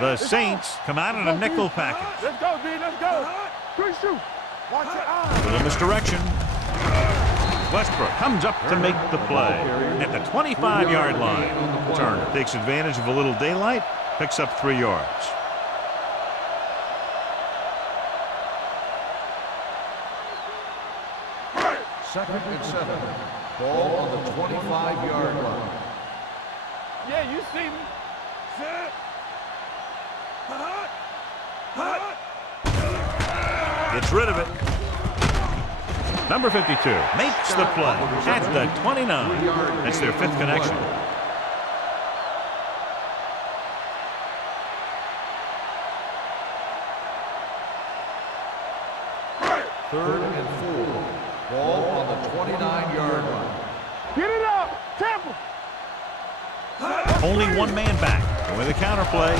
The Saints come out in a nickel package. Let's go, D. Let's go. Quick shoot. Watch your eyes. Little misdirection. Westbrook comes up to make the play at the 25-yard line. Turner takes advantage of a little daylight, picks up 3 yards. Second and 7. Ball on the 25-yard line. Yeah, you see me. Set. Gets rid of it. Number 52 makes the play at the 29. That's their 5th connection. Third and 4. Ball on the 29-yard line. Get it up. Temple. Only one man back with a counter play.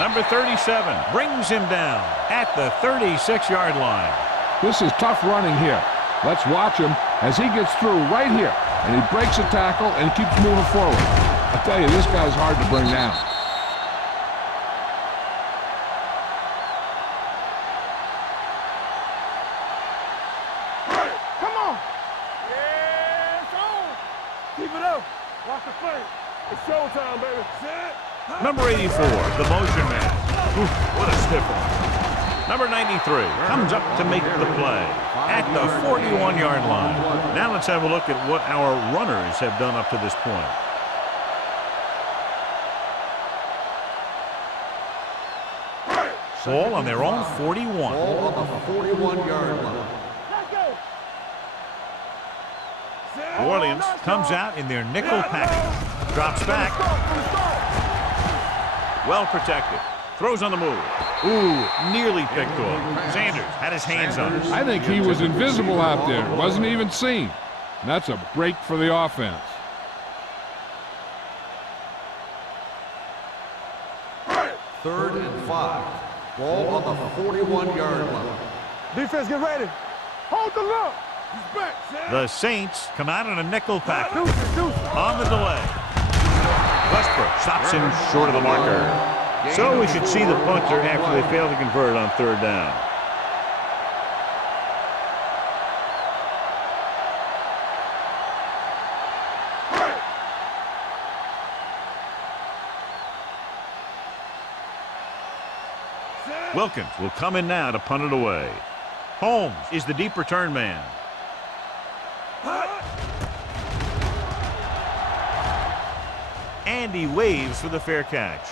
Number 37 brings him down at the 36-yard line. This is tough running here. Let's watch him as he gets through right here, and he breaks a tackle and keeps moving forward. I tell you, this guy's hard to bring down. Come on. Yeah, it's on. Keep it up. Watch the play. It's showtime, baby. Set. Number 84, the motion man. Oof, what a stiff one. Number 93 comes up to make the play at the 41-yard line. Now let's have a look at what our runners have done up to this point. Ball on their own 41. Ball on the 41-yard line. Let's go. New Orleans comes out in their nickel package. Drops back. Well protected. Throws on the move. Ooh, nearly picked off. Sanders had his hands on it. I think he was invisible out there. Wasn't even seen. And that's a break for the offense. Third and 5. Ball on the 41-yard line. Defense, get ready. Hold the look. He's back. The Saints come out in a nickel package on the delay. Westbrook stops him short of the marker. So we should see the punter after they fail to convert on third down. Wilkins will come in now to punt it away. Holmes is the deep return man. And he waves for the fair catch.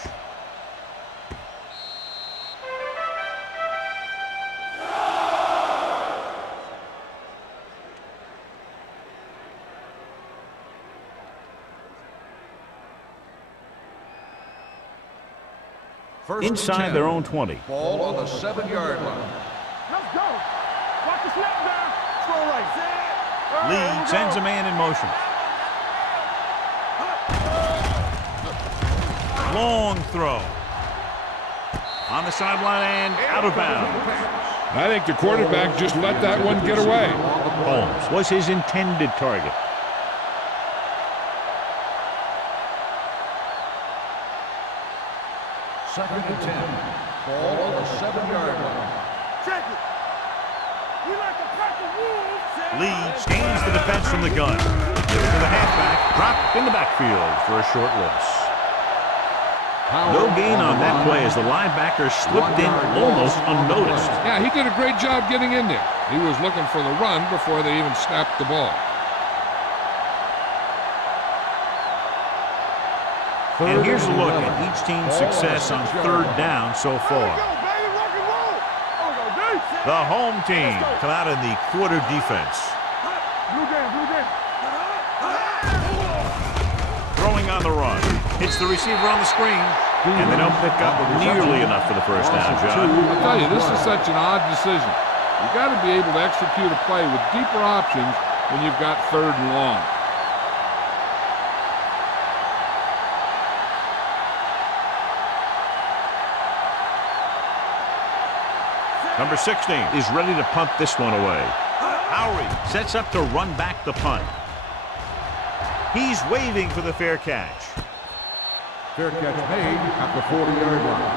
Inside their own 20. Ball on the 7-yard line. Let's go. Watch the snap down. Throw right. Lee sends a man in motion. Long throw. On the sideline and out of bounds. I think the quarterback just let that one get away. Holmes was his intended target. Second and 10. Ball on the 7-yard line. Check it. We like to pack the wolves. Lee scans the defense from the gun. Gives it to the halfback. Dropped in the backfield for a short loss. No gain on that play as the linebacker slipped in almost unnoticed. Yeah, he did a great job getting in there. He was looking for the run before they even snapped the ball. And here's a look at each team's success on third down so far. The home team come out in the quarter defense. Throwing on the run. Hits the receiver on the screen. And they don't pick up nearly enough for the first down, John. I'll tell you, this is such an odd decision. You've got to be able to execute a play with deeper options when you've got third and long. Number 16 is ready to punt this one away. Howery sets up to run back the punt. He's waving for the fair catch. Fair catch made at the 40-yard line.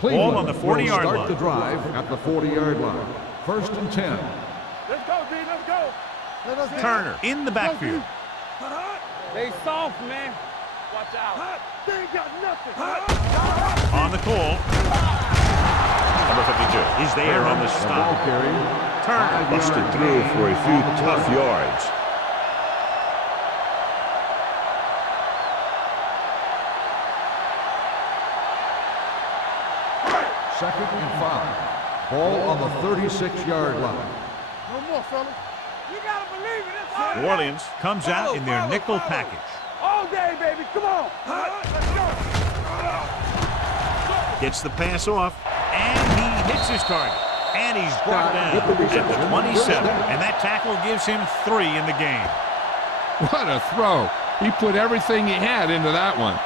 Ball on the 40-yard line. Start the drive at the 40-yard line. First and 10. Let's go, D. Let's go. Turner in the backfield. They soft, man. Watch out. They ain't got nothing. On the call. Number 52 is there on the stop. Turner busted through for a few tough yards. Second and 5. Ball on the 36-yard line. No more, fellas. You gotta believe it. It's all New Orleans comes out in their nickel package. all day, baby. Come on. Let's go. Gets the pass off, and he hits his target. And he's brought down at the 27. And that tackle gives him 3 in the game. What a throw. He put everything he had into that one.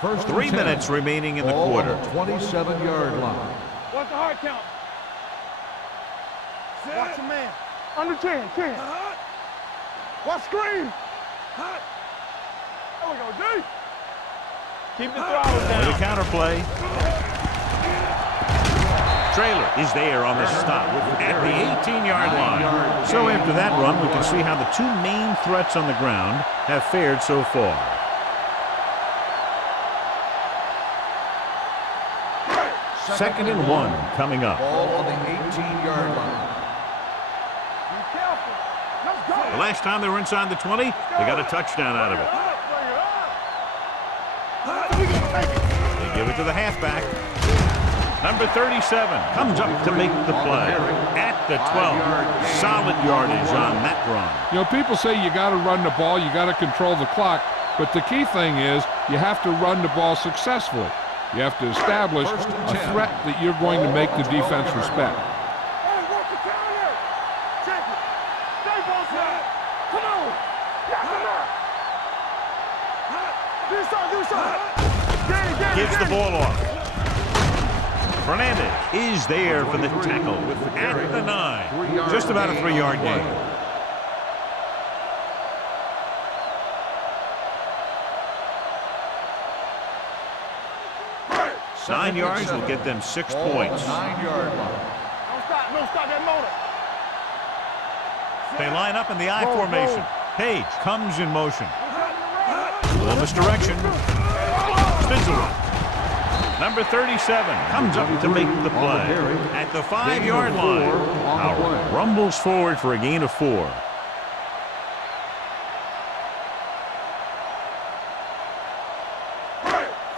First 3 minutes remaining in the quarter. 27-yard line. What's the hard count? Watch your man. Under 10. Watch screen. There we go, D. Keep the throttle With down. a counterplay. Trailer is there on the stop at the 18-yard line. So after that run, we can see how the 2 main threats on the ground have fared so far. Second and 1 coming up. Ball on the 18-yard line. Be careful. Let's go. The last time they were inside the 20, they got a touchdown out of it. They give it to the halfback. Number 37 comes up to make the play at the 12. Solid yardage on that run. You know, people say you got to run the ball, you got to control the clock, but the key thing is you have to run the ball successfully. You have to establish a threat that you're going to make the defense respect. Hey, work the counter. Check it. Stay both sides. Come on. Yeah, come on. Do something. Gives the ball off. Fernandez is there for the tackle at the 9. Just about a 3-yard gain. Nine yards will get them 6 points. 9-yard line. Don't stop that motor. They line up in the I formation. Page comes in motion. Little misdirection. Spins a run. Number 37 comes up to make the play at the 5-yard line. Howard rumbles forward for a gain of 4.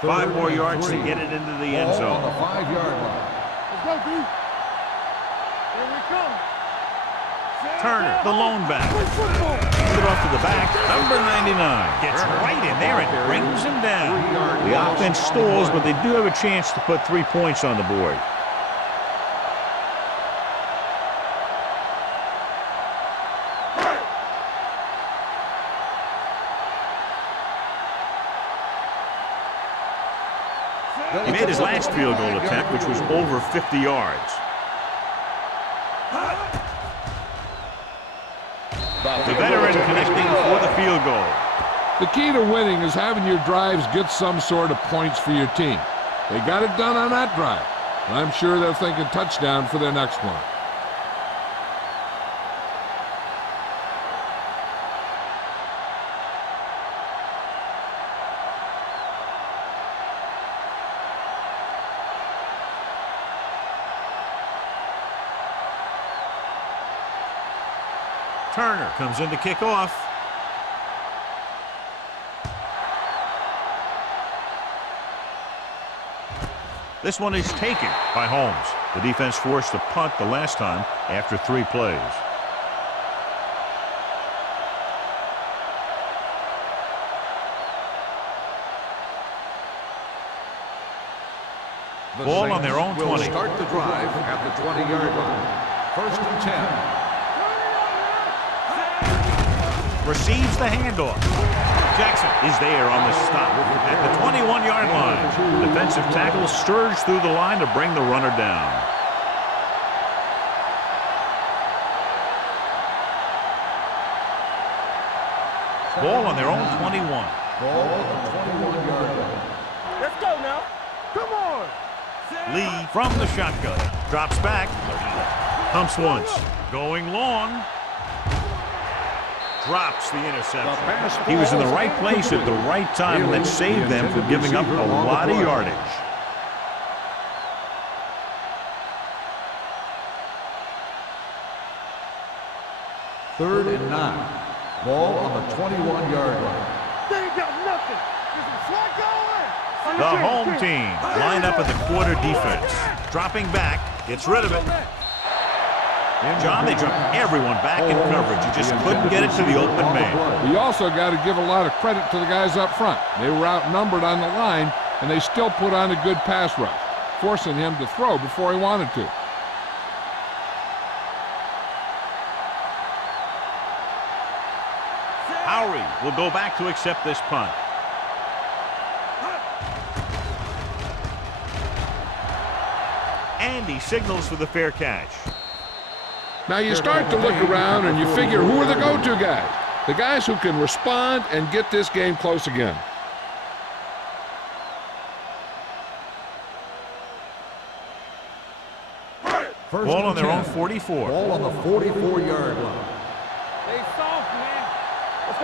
Five more yards to get it into the end zone. On the 5-yard line. Let's go, D. Here we come. Turner, the lone back. Hands it off to the back. Number 99 gets right in there and brings him down. The offense stalls, but they do have a chance to put 3 points on the board. He made his last field goal attempt, which was over 50 yards. The veteran connecting for the field goal. The key to winning is having your drives get some sort of points for your team. They got it done on that drive. And I'm sure they're thinking touchdown for their next one. Turner comes in to kick off. This one is taken by Holmes. The defense forced to punt the last time after 3 plays. Ball on their own 20. Start the drive at the 20-yard line. 1st and 10. Receives the handoff. Jackson is there on the stop at the 21-yard line. Defensive tackle surged through the line to bring the runner down. Ball on their own 21. Ball on the 21-yard line. Let's go now. Come on. Lee from the shotgun. Drops back. Pumps once. Going long. Drops the interception. He was in the right place at the right time, and that saved them from giving up a lot of yardage. Third and 9. Ball on the 21-yard line. They ain't got nothing. There's a slot going. The home team line up in the quarter defense. Dropping back, gets rid of it. John, they dropped everyone back in coverage. You just couldn't get it to the open man. You also got to give a lot of credit to the guys up front. They were outnumbered on the line, and they still put on a good pass rush, forcing him to throw before he wanted to. Howery will go back to accept this punt. And he signals for the fair catch. Now you start to look around and you figure, who are the go-to guys? The guys who can respond and get this game close again. Ball on their own 44. Ball on the 44-yard line. They soft, man. Let's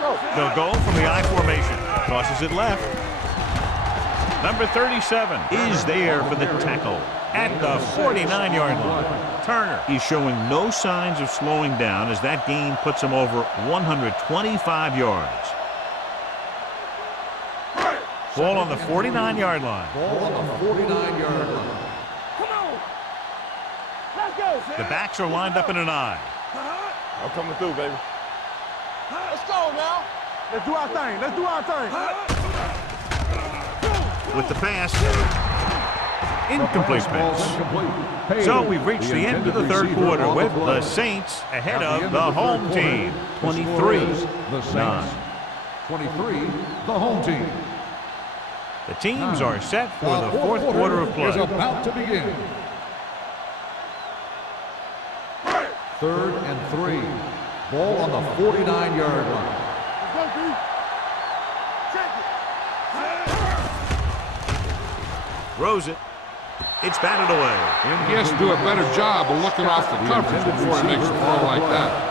go. They'll go from the I formation. Tosses it left. Number 37 is there for the tackle at the 49-yard line. Turner is showing no signs of slowing down as that gain puts him over 125 yards. Ball on the 49-yard line. Ball on the 49-yard line. Come on. Let's go. The backs are lined up in an I. I'm coming through, baby. Let's go now. Let's do our thing. Let's do our thing. With the pass. Incomplete pass. So we've reached the end of the third quarter with the Saints ahead of the home team. 23-9. 23, the home team. The teams are set for the fourth quarter of play. Is about to begin. 3rd and 3. Ball on the 49-yard line. Let's go, D. Check it. Throws it. It's batted away. He has to do a better job of looking off the coverage before he makes a throw like that.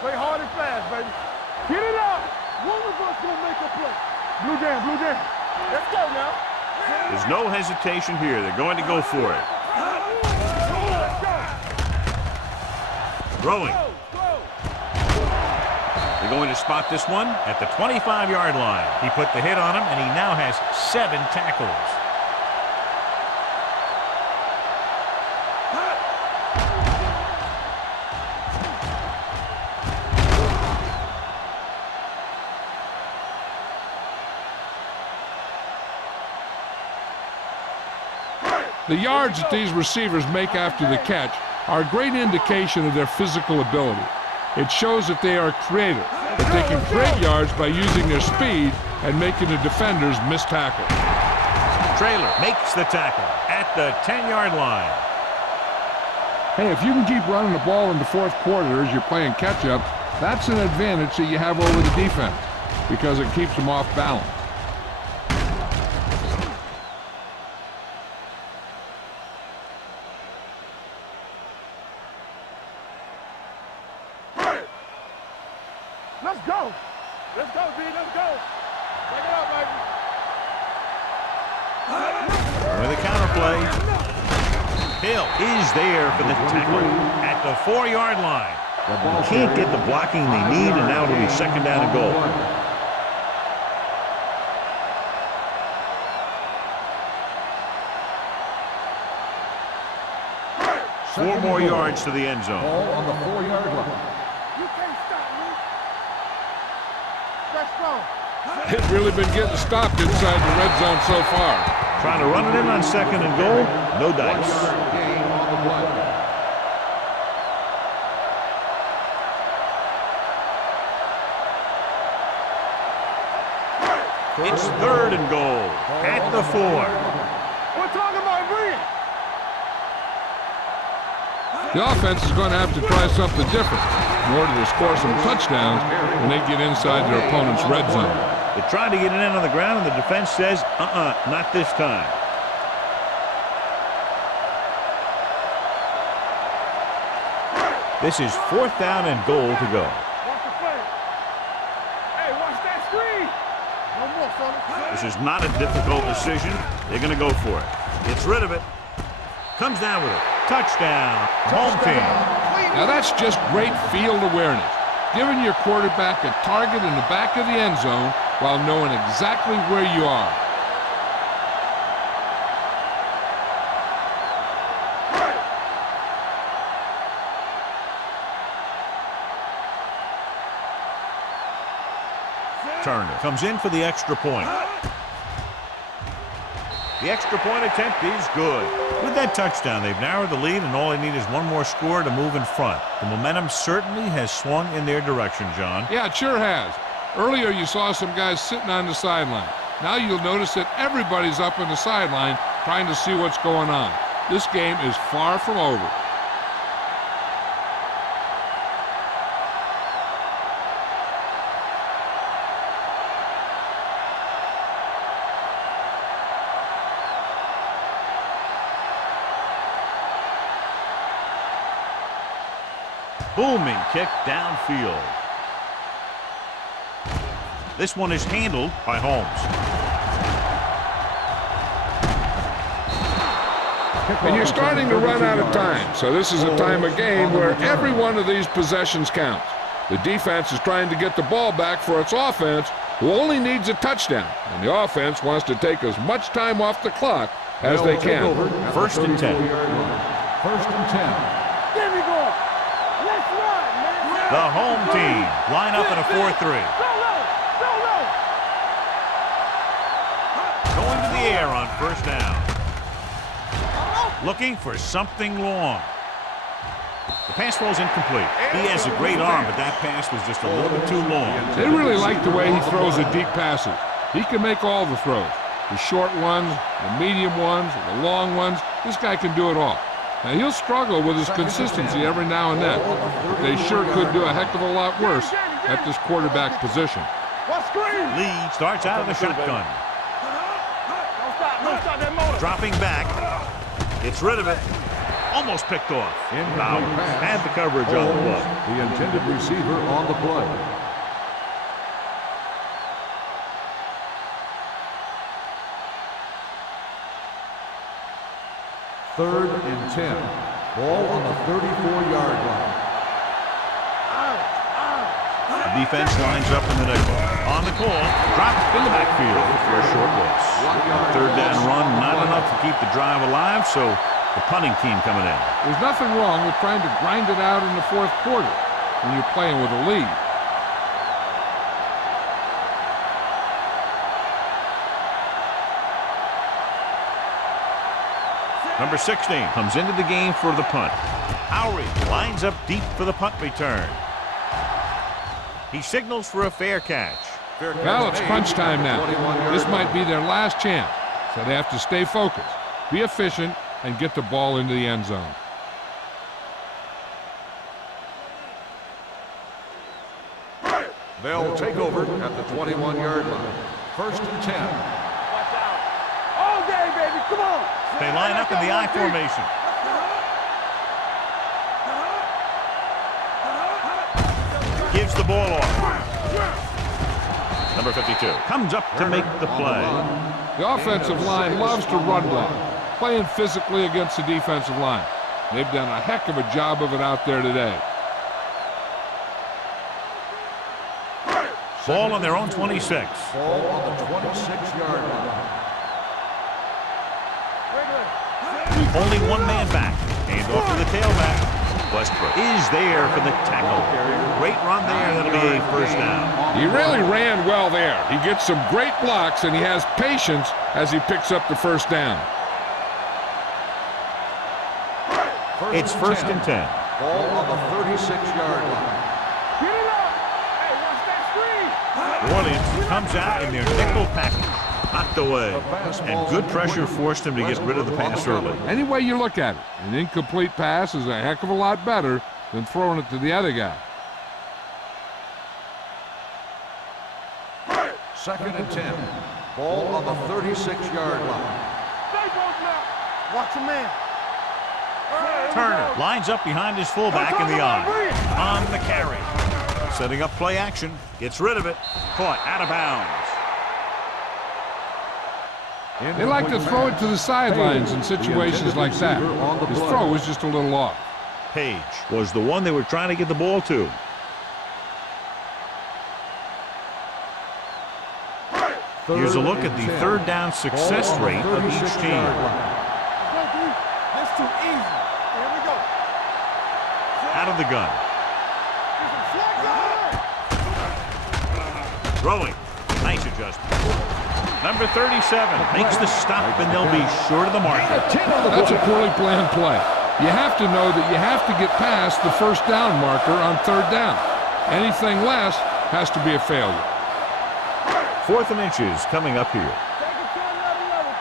Play hard and fast, baby. Get it out. One of us gonna make a play. Blue jam, blue jam. Let's go now. There's no hesitation here. They're going to go for it. Throwing. They're going to spot this one at the 25-yard line. He put the hit on him, and he now has 7 tackles. The yards that these receivers make after the catch are a great indication of their physical ability. It shows that they are creative, that they can create yards by using their speed and making the defenders miss tackles. Traylor makes the tackle at the 10-yard line. Hey, if you can keep running the ball in the fourth quarter as you're playing catch-up, that's an advantage that you have over the defense because it keeps them off balance. Let's go. Let's go, D. Let's go. Take it out, baby. With a counter play. Hill is there for the tackle at the 4-yard line. Can't get the blocking they need, and now it'll be 2nd down and goal. Four more yards to the end zone. Ball on the 4-yard line. You can't stop me. That's strong. They've really been getting stopped inside the red zone so far. Trying to run it in on 2nd and goal. No dice. 1-yard gain on the play. It's 3rd and goal at the 4. We're talking about bring. The offense is going to have to try something different in order to score some touchdowns when they get inside their opponent's red zone. They tried to get it in on the ground, and the defense says, not this time. This is 4th down and goal to go. Watch the play. Hey, watch that screen. No more, fella. This is not a difficult decision. They're going to go for it. Gets rid of it. Comes down with it. Touchdown. Home team. Now that's just great field awareness, giving your quarterback a target in the back of the end zone while knowing exactly where you are. Turner comes in for the extra point. The extra point attempt is good. With that touchdown, they've narrowed the lead, and all they need is one more score to move in front. The momentum certainly has swung in their direction, John. Yeah, it sure has. Earlier you saw some guys sitting on the sideline. Now you'll notice that everybody's up on the sideline trying to see what's going on. This game is far from over. Booming kick downfield. This one is handled by Holmes. And you're starting to run out of time, so this is a time of game where every one of these possessions counts. The defense is trying to get the ball back for its offense, who only needs a touchdown, and the offense wants to take as much time off the clock as they can. First and 10. First and 10. There we go. Let's run, man. The home team line up in a 4-3. Go low. Go low. Going to the air on first down. Looking for something long. The pass falls incomplete. He has a great arm, but that pass was just a little bit too long. They really like the way he throws the deep passes. He can make all the throws. The short ones, the medium ones, the long ones. This guy can do it all. Now, he'll struggle with his consistency every now and then, but they sure could do a heck of a lot worse at this quarterback position. Lee starts out of the shotgun. Don't stop that motor. Dropping back. Gets rid of it. Almost picked off. Now, had the coverage on the play. The intended receiver on the play. Third and 10. Ball on the 34-yard line. The defense lines up in the nickel. On the call, dropped in the backfield for a short loss. Third down run, not enough to keep the drive alive, so the punting team coming in. There's nothing wrong with trying to grind it out in the fourth quarter when you're playing with a lead. Number 16 comes into the game for the punt. Howry lines up deep for the punt return. He signals for a fair catch. Well, it's crunch time now. This might be their last chance, so they have to stay focused, be efficient, and get the ball into the end zone. They'll take over at the 21-yard line. First and 10. Watch out. All day, baby. Come on. They line up in the I formation. Gives the ball off. Number 52 comes up to make the play. The offensive line loves to run block, playing physically against the defensive line. They've done a heck of a job of it out there today. Ball on their own 26. Ball on the 26-yard line. Only one man back. Hand off to the tailback. Westbrook is there for the tackle. Great run there. That'll be a first down. He really ran well there. He gets some great blocks, and he has patience as he picks up the first down. It's first and 10. Ball on the 36-yard line. Get it up. Hey, watch that screen. New Orleans comes out in their nickel package. Knocked away. And good pressure forced him to get rid of the pass early. Any way you look at it, an incomplete pass is a heck of a lot better than throwing it to the other guy. Second and 10. Ball on the 36-yard line. Watch your man. Turner lines up behind his fullback in the eye. On the carry. Setting up play action. Gets rid of it. Caught out of bounds. They like to throw it to the sidelines in situations like that. His throw was just a little off. Page was the one they were trying to get the ball to. Here's a look at the third down success rate of each team. That's too easy. Here we go. Out of the gun. Throwing. Nice adjustment. Number 37 makes the stop, and they'll be short of the mark. That's a poorly planned play. You have to know that you have to get past the first down marker on third down. Anything less has to be a failure. 4th and inches coming up here. Take it to another level.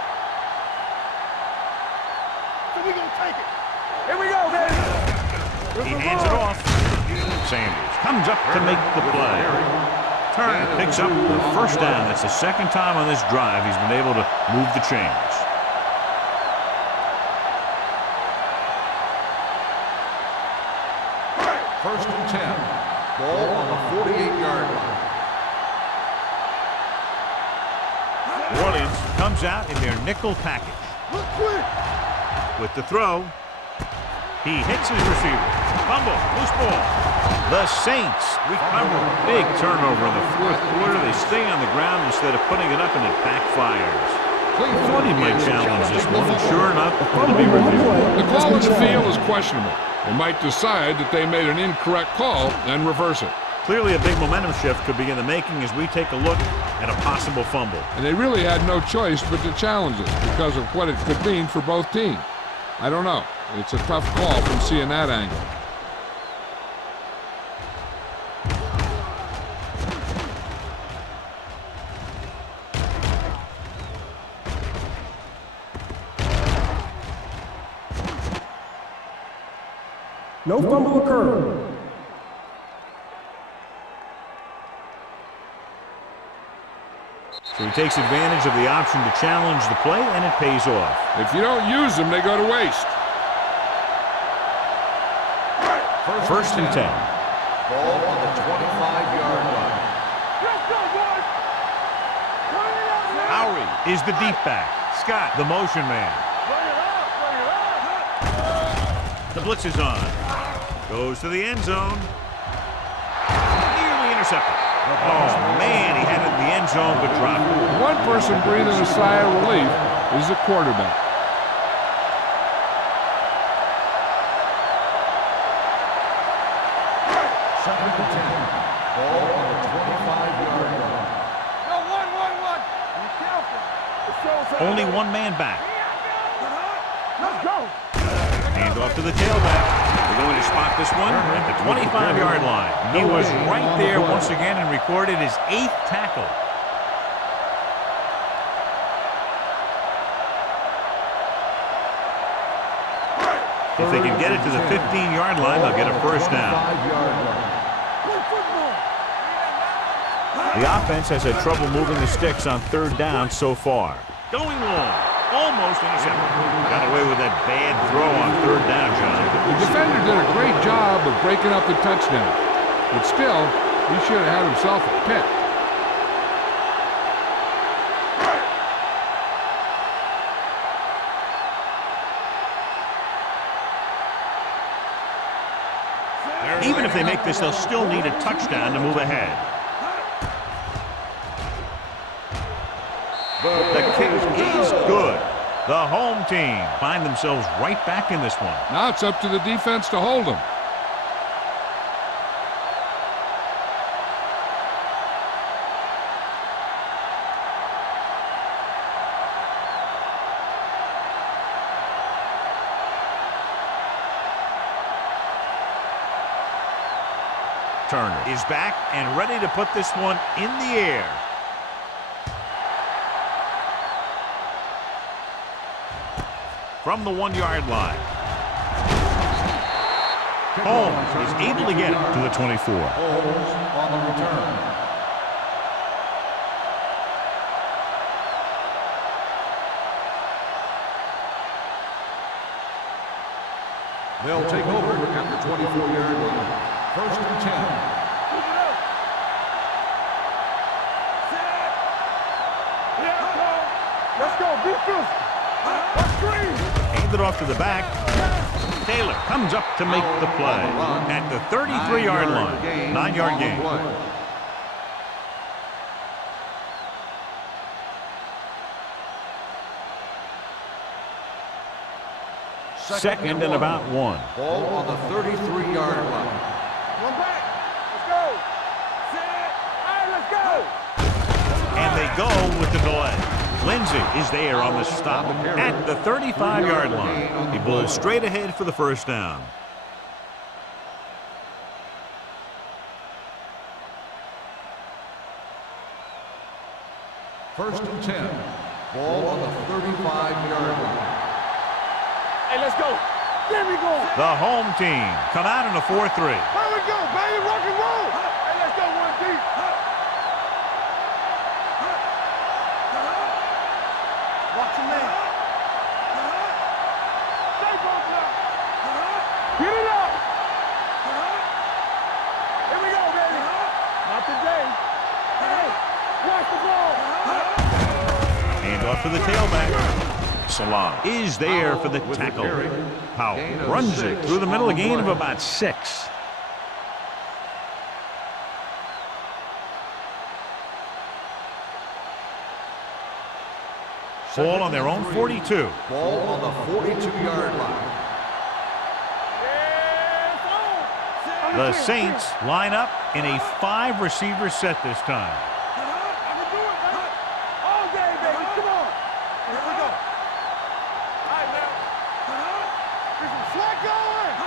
So we gonna take it. Here we go, baby. He hands it off. Sanders comes up to make the play. Turner picks up the first down. That's the second time on this drive he's been able to move the chains. First and 10. Ball on the 48-yard line. New Orleans comes out in their nickel package. With the throw, he hits his receiver. Fumble, loose ball. The Saints recover. Big turnover in the fourth quarter. They stay on the ground instead of putting it up, and it backfires. Thought he might challenge this one. Sure enough, it'll be reviewed. The call in the field is questionable. They might decide that they made an incorrect call and reverse it. Clearly a big momentum shift could be in the making as we take a look at a possible fumble. And they really had no choice but to challenge it because of what it could mean for both teams. I don't know. It's a tough call from seeing that angle. No fumble occurred. So he takes advantage of the option to challenge the play, and it pays off. If you don't use them, they go to waste. First and 10. Ball on the 25-yard line. Let's go, boys. Turn it up, man. Lowry is the deep back. Scott, the motion man. Bring it up, bring it up. The blitz is on. Goes to the end zone. Nearly intercepted. Oh, man, he had it in the end zone, but dropped it. One person breathing a sigh of relief is the quarterback. Second and 10. Ball on the 25-yard line. No, one. Be careful. It shows up. Only one man back. Let's go. Hand off to the tailback. They're going to spot this one at the 25-yard line. He was right there once again and recorded his 8th tackle. If they can get it to the 15-yard line, they'll get a first down. Play football. The offense has had trouble moving the sticks on third down so far. Going long. Almost intercepted. Got away with that bad throw on third down, John. The defender did a great job of breaking up the touchdown. But still, he should have had himself a pick. Even if they make this, they'll still need a touchdown to move ahead. The kick is good. The home team find themselves right back in this one. Now it's up to the defense to hold them. Turner is back and ready to put this one in the air. From the 1-yard line. Holmes is able to get it to the 24. Holmes on the return. They'll take over at the 24-yard line. First and 10. Move it up. Set. Here it comes. Let's go. Be physical. Let's screen. Handed off to the back. Taylor comes up to make the play at the 33-yard line. 9-yard gain. Second and about 1. Ball on the 33-yard line. One back. Let's go. Set. All right, let's go. And they go with the delay. Lindsey is there on the stop at the 35-yard line. He bowls straight ahead for the first down. First and 10. Ball on the 35-yard line. Hey, let's go. There we go. The home team come out in a 4-3. There we go, baby. Rock and roll. Hey, let's go one deep. Watch your man. Stay bumped up. Get it up. Here we go, baby. Not today. Hey, watch the ball. Hand off to the tailback. Salam is there for the tackle. Powell runs it through the middle, a gain of about 6. Ball on their own 42. Ball on the 42-yard line. The Saints line up in a 5-receiver set this time. All day, baby. Come on. Here we go. All right, now. There's some slack going.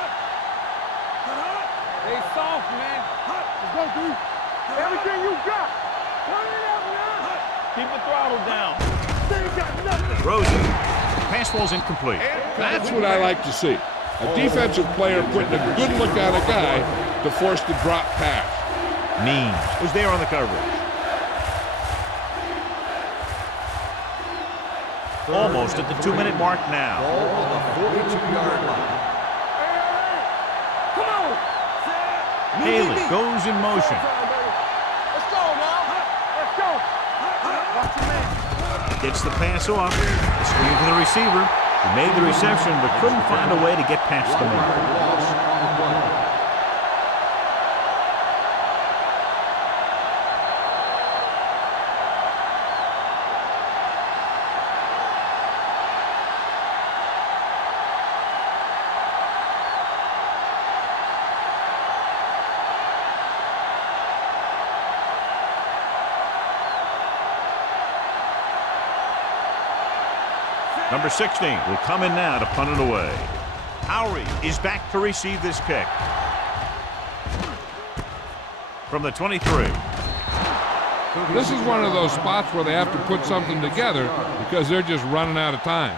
They soft, man. Let's go, dude. Everything you got. Turn it up now. Keep the throttle down. They got nothing. Rosen. Pass ball's incomplete. That's what I like to see. A defensive player putting a good look at a guy to force the drop pass. Means was there on the coverage. Almost at the 2-minute mark now. Ball on the 42-yard line. Come on. Haley goes in motion. Let's go now. Let's go. Watch your man. Gets the pass off. The screen to the receiver. He made the reception but couldn't find a way to get past the man. Loss on the play. Number 16 will come in now to punt it away. Howry is back to receive this kick. From the 23. This is one of those spots where they have to put something together because they're just running out of time.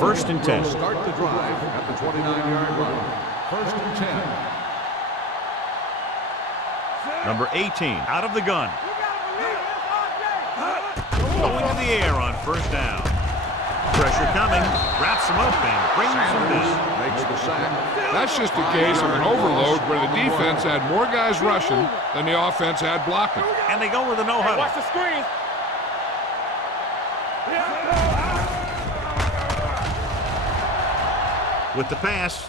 First and 10. Start the drive at the 29-yard line. First and 10. Number 18 out of the gun. Going to the air on first down. Pressure coming. Wraps him up and brings him down. Makes the sack. That's just a case of an overload where the defense had more guys rushing than the offense had blocking. And they go with a no-huddle. Watch the screen. With the pass.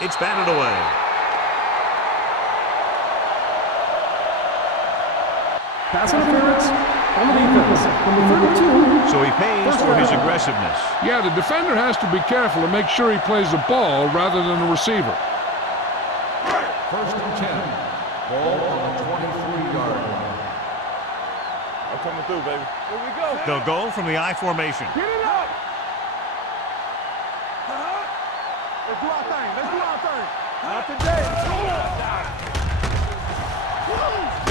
It's batted away. Pass interference on the defense. Number 32. So he pays for his aggressiveness. Yeah, the defender has to be careful to make sure he plays the ball rather than the receiver. First and 10. Ball on the 23-yard line. I'm coming through, baby. Here we go. They'll go from the I formation. Get it up. Let's do our thing. Let's do our thing. Not today.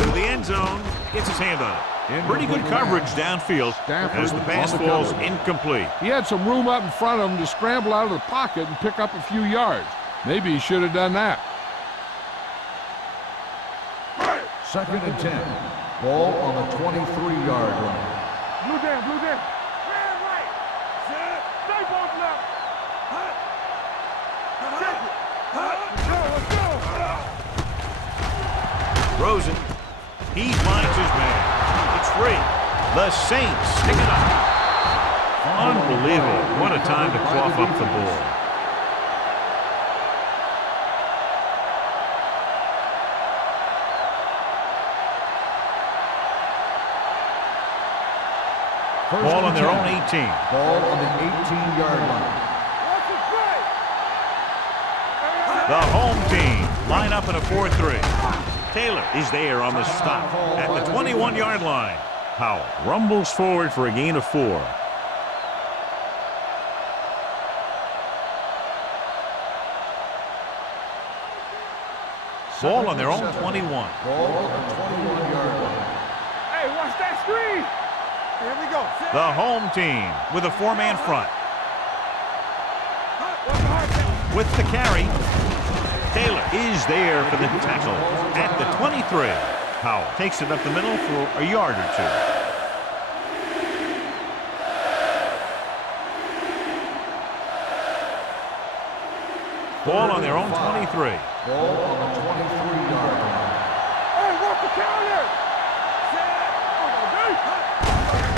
To the end zone. Gets his hand on it. Pretty good coverage downfield as the pass falls incomplete. He had some room up in front of him to scramble out of the pocket and pick up a few yards. Maybe he should have done that. Second and 10. Ball on the 23-yard line. Blue down, blue down. Man right. Stay both left. Check it. Let's go. Rosen. He finds his man. It's free. The Saints stick it up. Unbelievable. What a time to cough up the ball. Ball on their own 18. Ball on the 18-yard line. What's the play? The home team line up in a 4-3. Taylor is there on the stop at the 21-yard line. Powell rumbles forward for a gain of 4. Ball on their own 21. Ball on the 21-yard line. Hey, watch that screen. Here we go. The home team with a 4-man front. With the carry, Taylor is there for the tackle at the 23. Powell takes it up the middle for a yard or 2. Ball on their own 23. Ball on the 23-yard line. Hey, what's the counter?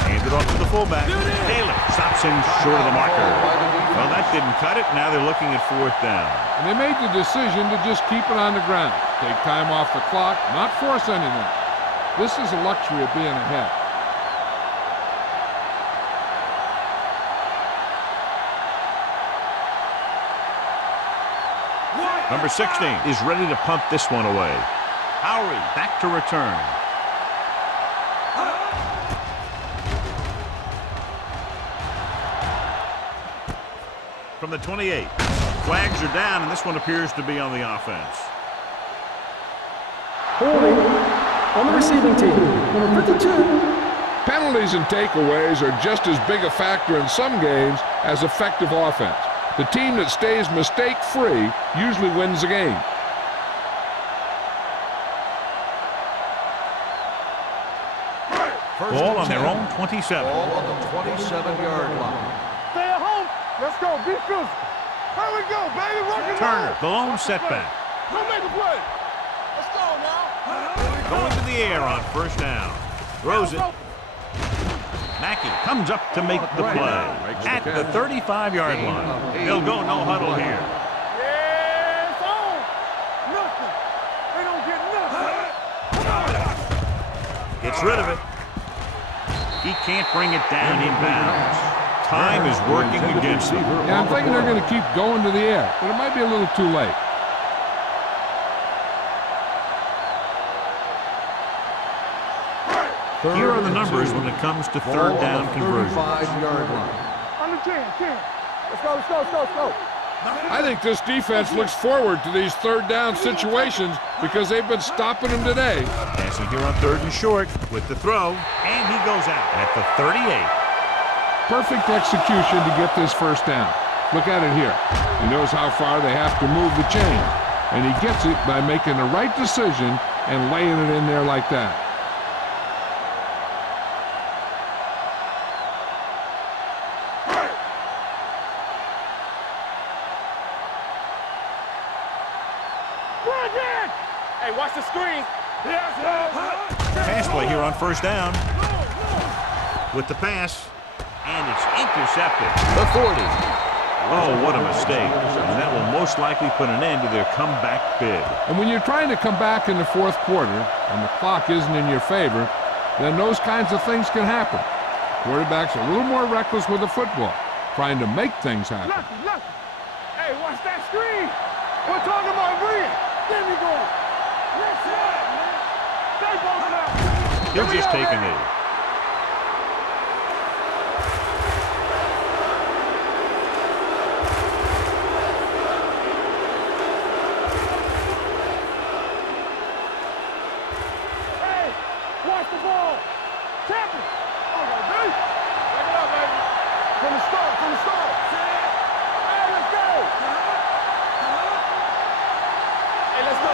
Handed off to the fullback. Taylor stops him short of the marker. Well, that didn't cut it. Now they're looking at 4th down. And they made the decision to just keep it on the ground. Take time off the clock, not force anything. This is a luxury of being ahead. Number 16 is ready to punt this one away. Howry back to return. From the 28. Flags are down, and this one appears to be on the offense. Holding on the receiving team. Number 52. Penalties and takeaways are just as big a factor in some games as effective offense. The team that stays mistake-free usually wins the game. Ball on their own 27. Ball on the 27-yard line. Stay at home. Let's go. Be physical. Here we go, baby. Work it Turner, out. the lone setback. Go make a play. Let's go now. Going to the air on 1st down. Throws it. Mackey comes up to make the play at the 35-yard line. They'll go no huddle here. Yeah, it's on. Nothing. They don't get nothing. Gets rid of it. He can't bring it down inbounds. Time is working against them. Yeah, I'm thinking they're going to keep going to the air, but it might be a little too late. Here are the numbers when it comes to 3rd down conversion. 35-yard line. On the 10. Let's go, let's go, let's go, let's go. I think this defense looks forward to these 3rd down situations because they've been stopping them today. Passing here on 3rd and short with the throw, and he goes out at the 38. Perfect execution to get this 1st down. Look at it here. He knows how far they have to move the chain, and he gets it by making the right decision and laying it in there like that. Hey, watch the screen. Pass play here on 1st down. With the pass, and it's intercepted. The 40. Oh, what a mistake. And that will most likely put an end to their comeback bid. And when you're trying to come back in the 4th quarter and the clock isn't in your favor, then those kinds of things can happen. Quarterback's a little more reckless with the football, trying to make things happen. Look. Hey, watch that screen. We're talking about Brian. There we go. Let's ride, man. Stay both out. He'll just take a knee. Hey, watch the ball. Tap it. Oh, baby. Back it up, baby. From the start. Hey, let's go. Hey, let's go.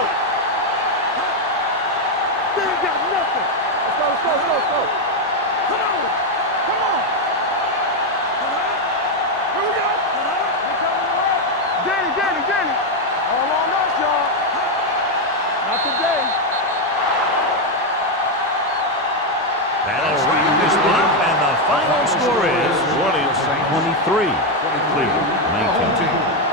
They ain't got nothing. Let's go. Come on. Here we go. Danny. All on us, y'all. Not today. That'll wrap this one, and the final score is Orleans 23, Cleveland 19.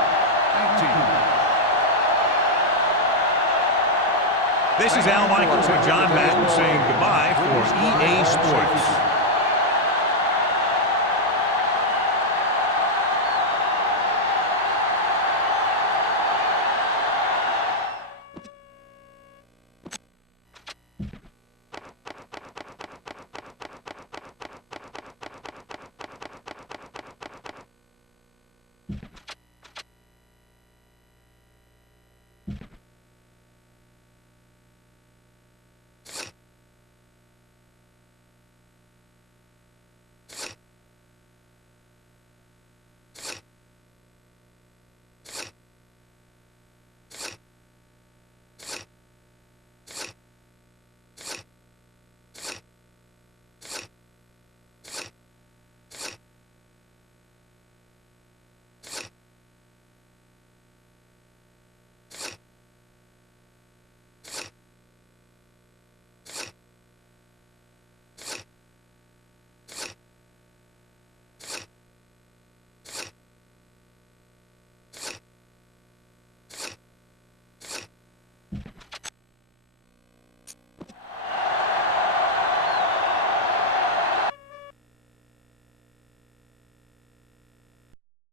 This is Al Michaels with John Madden saying goodbye for EA Sports.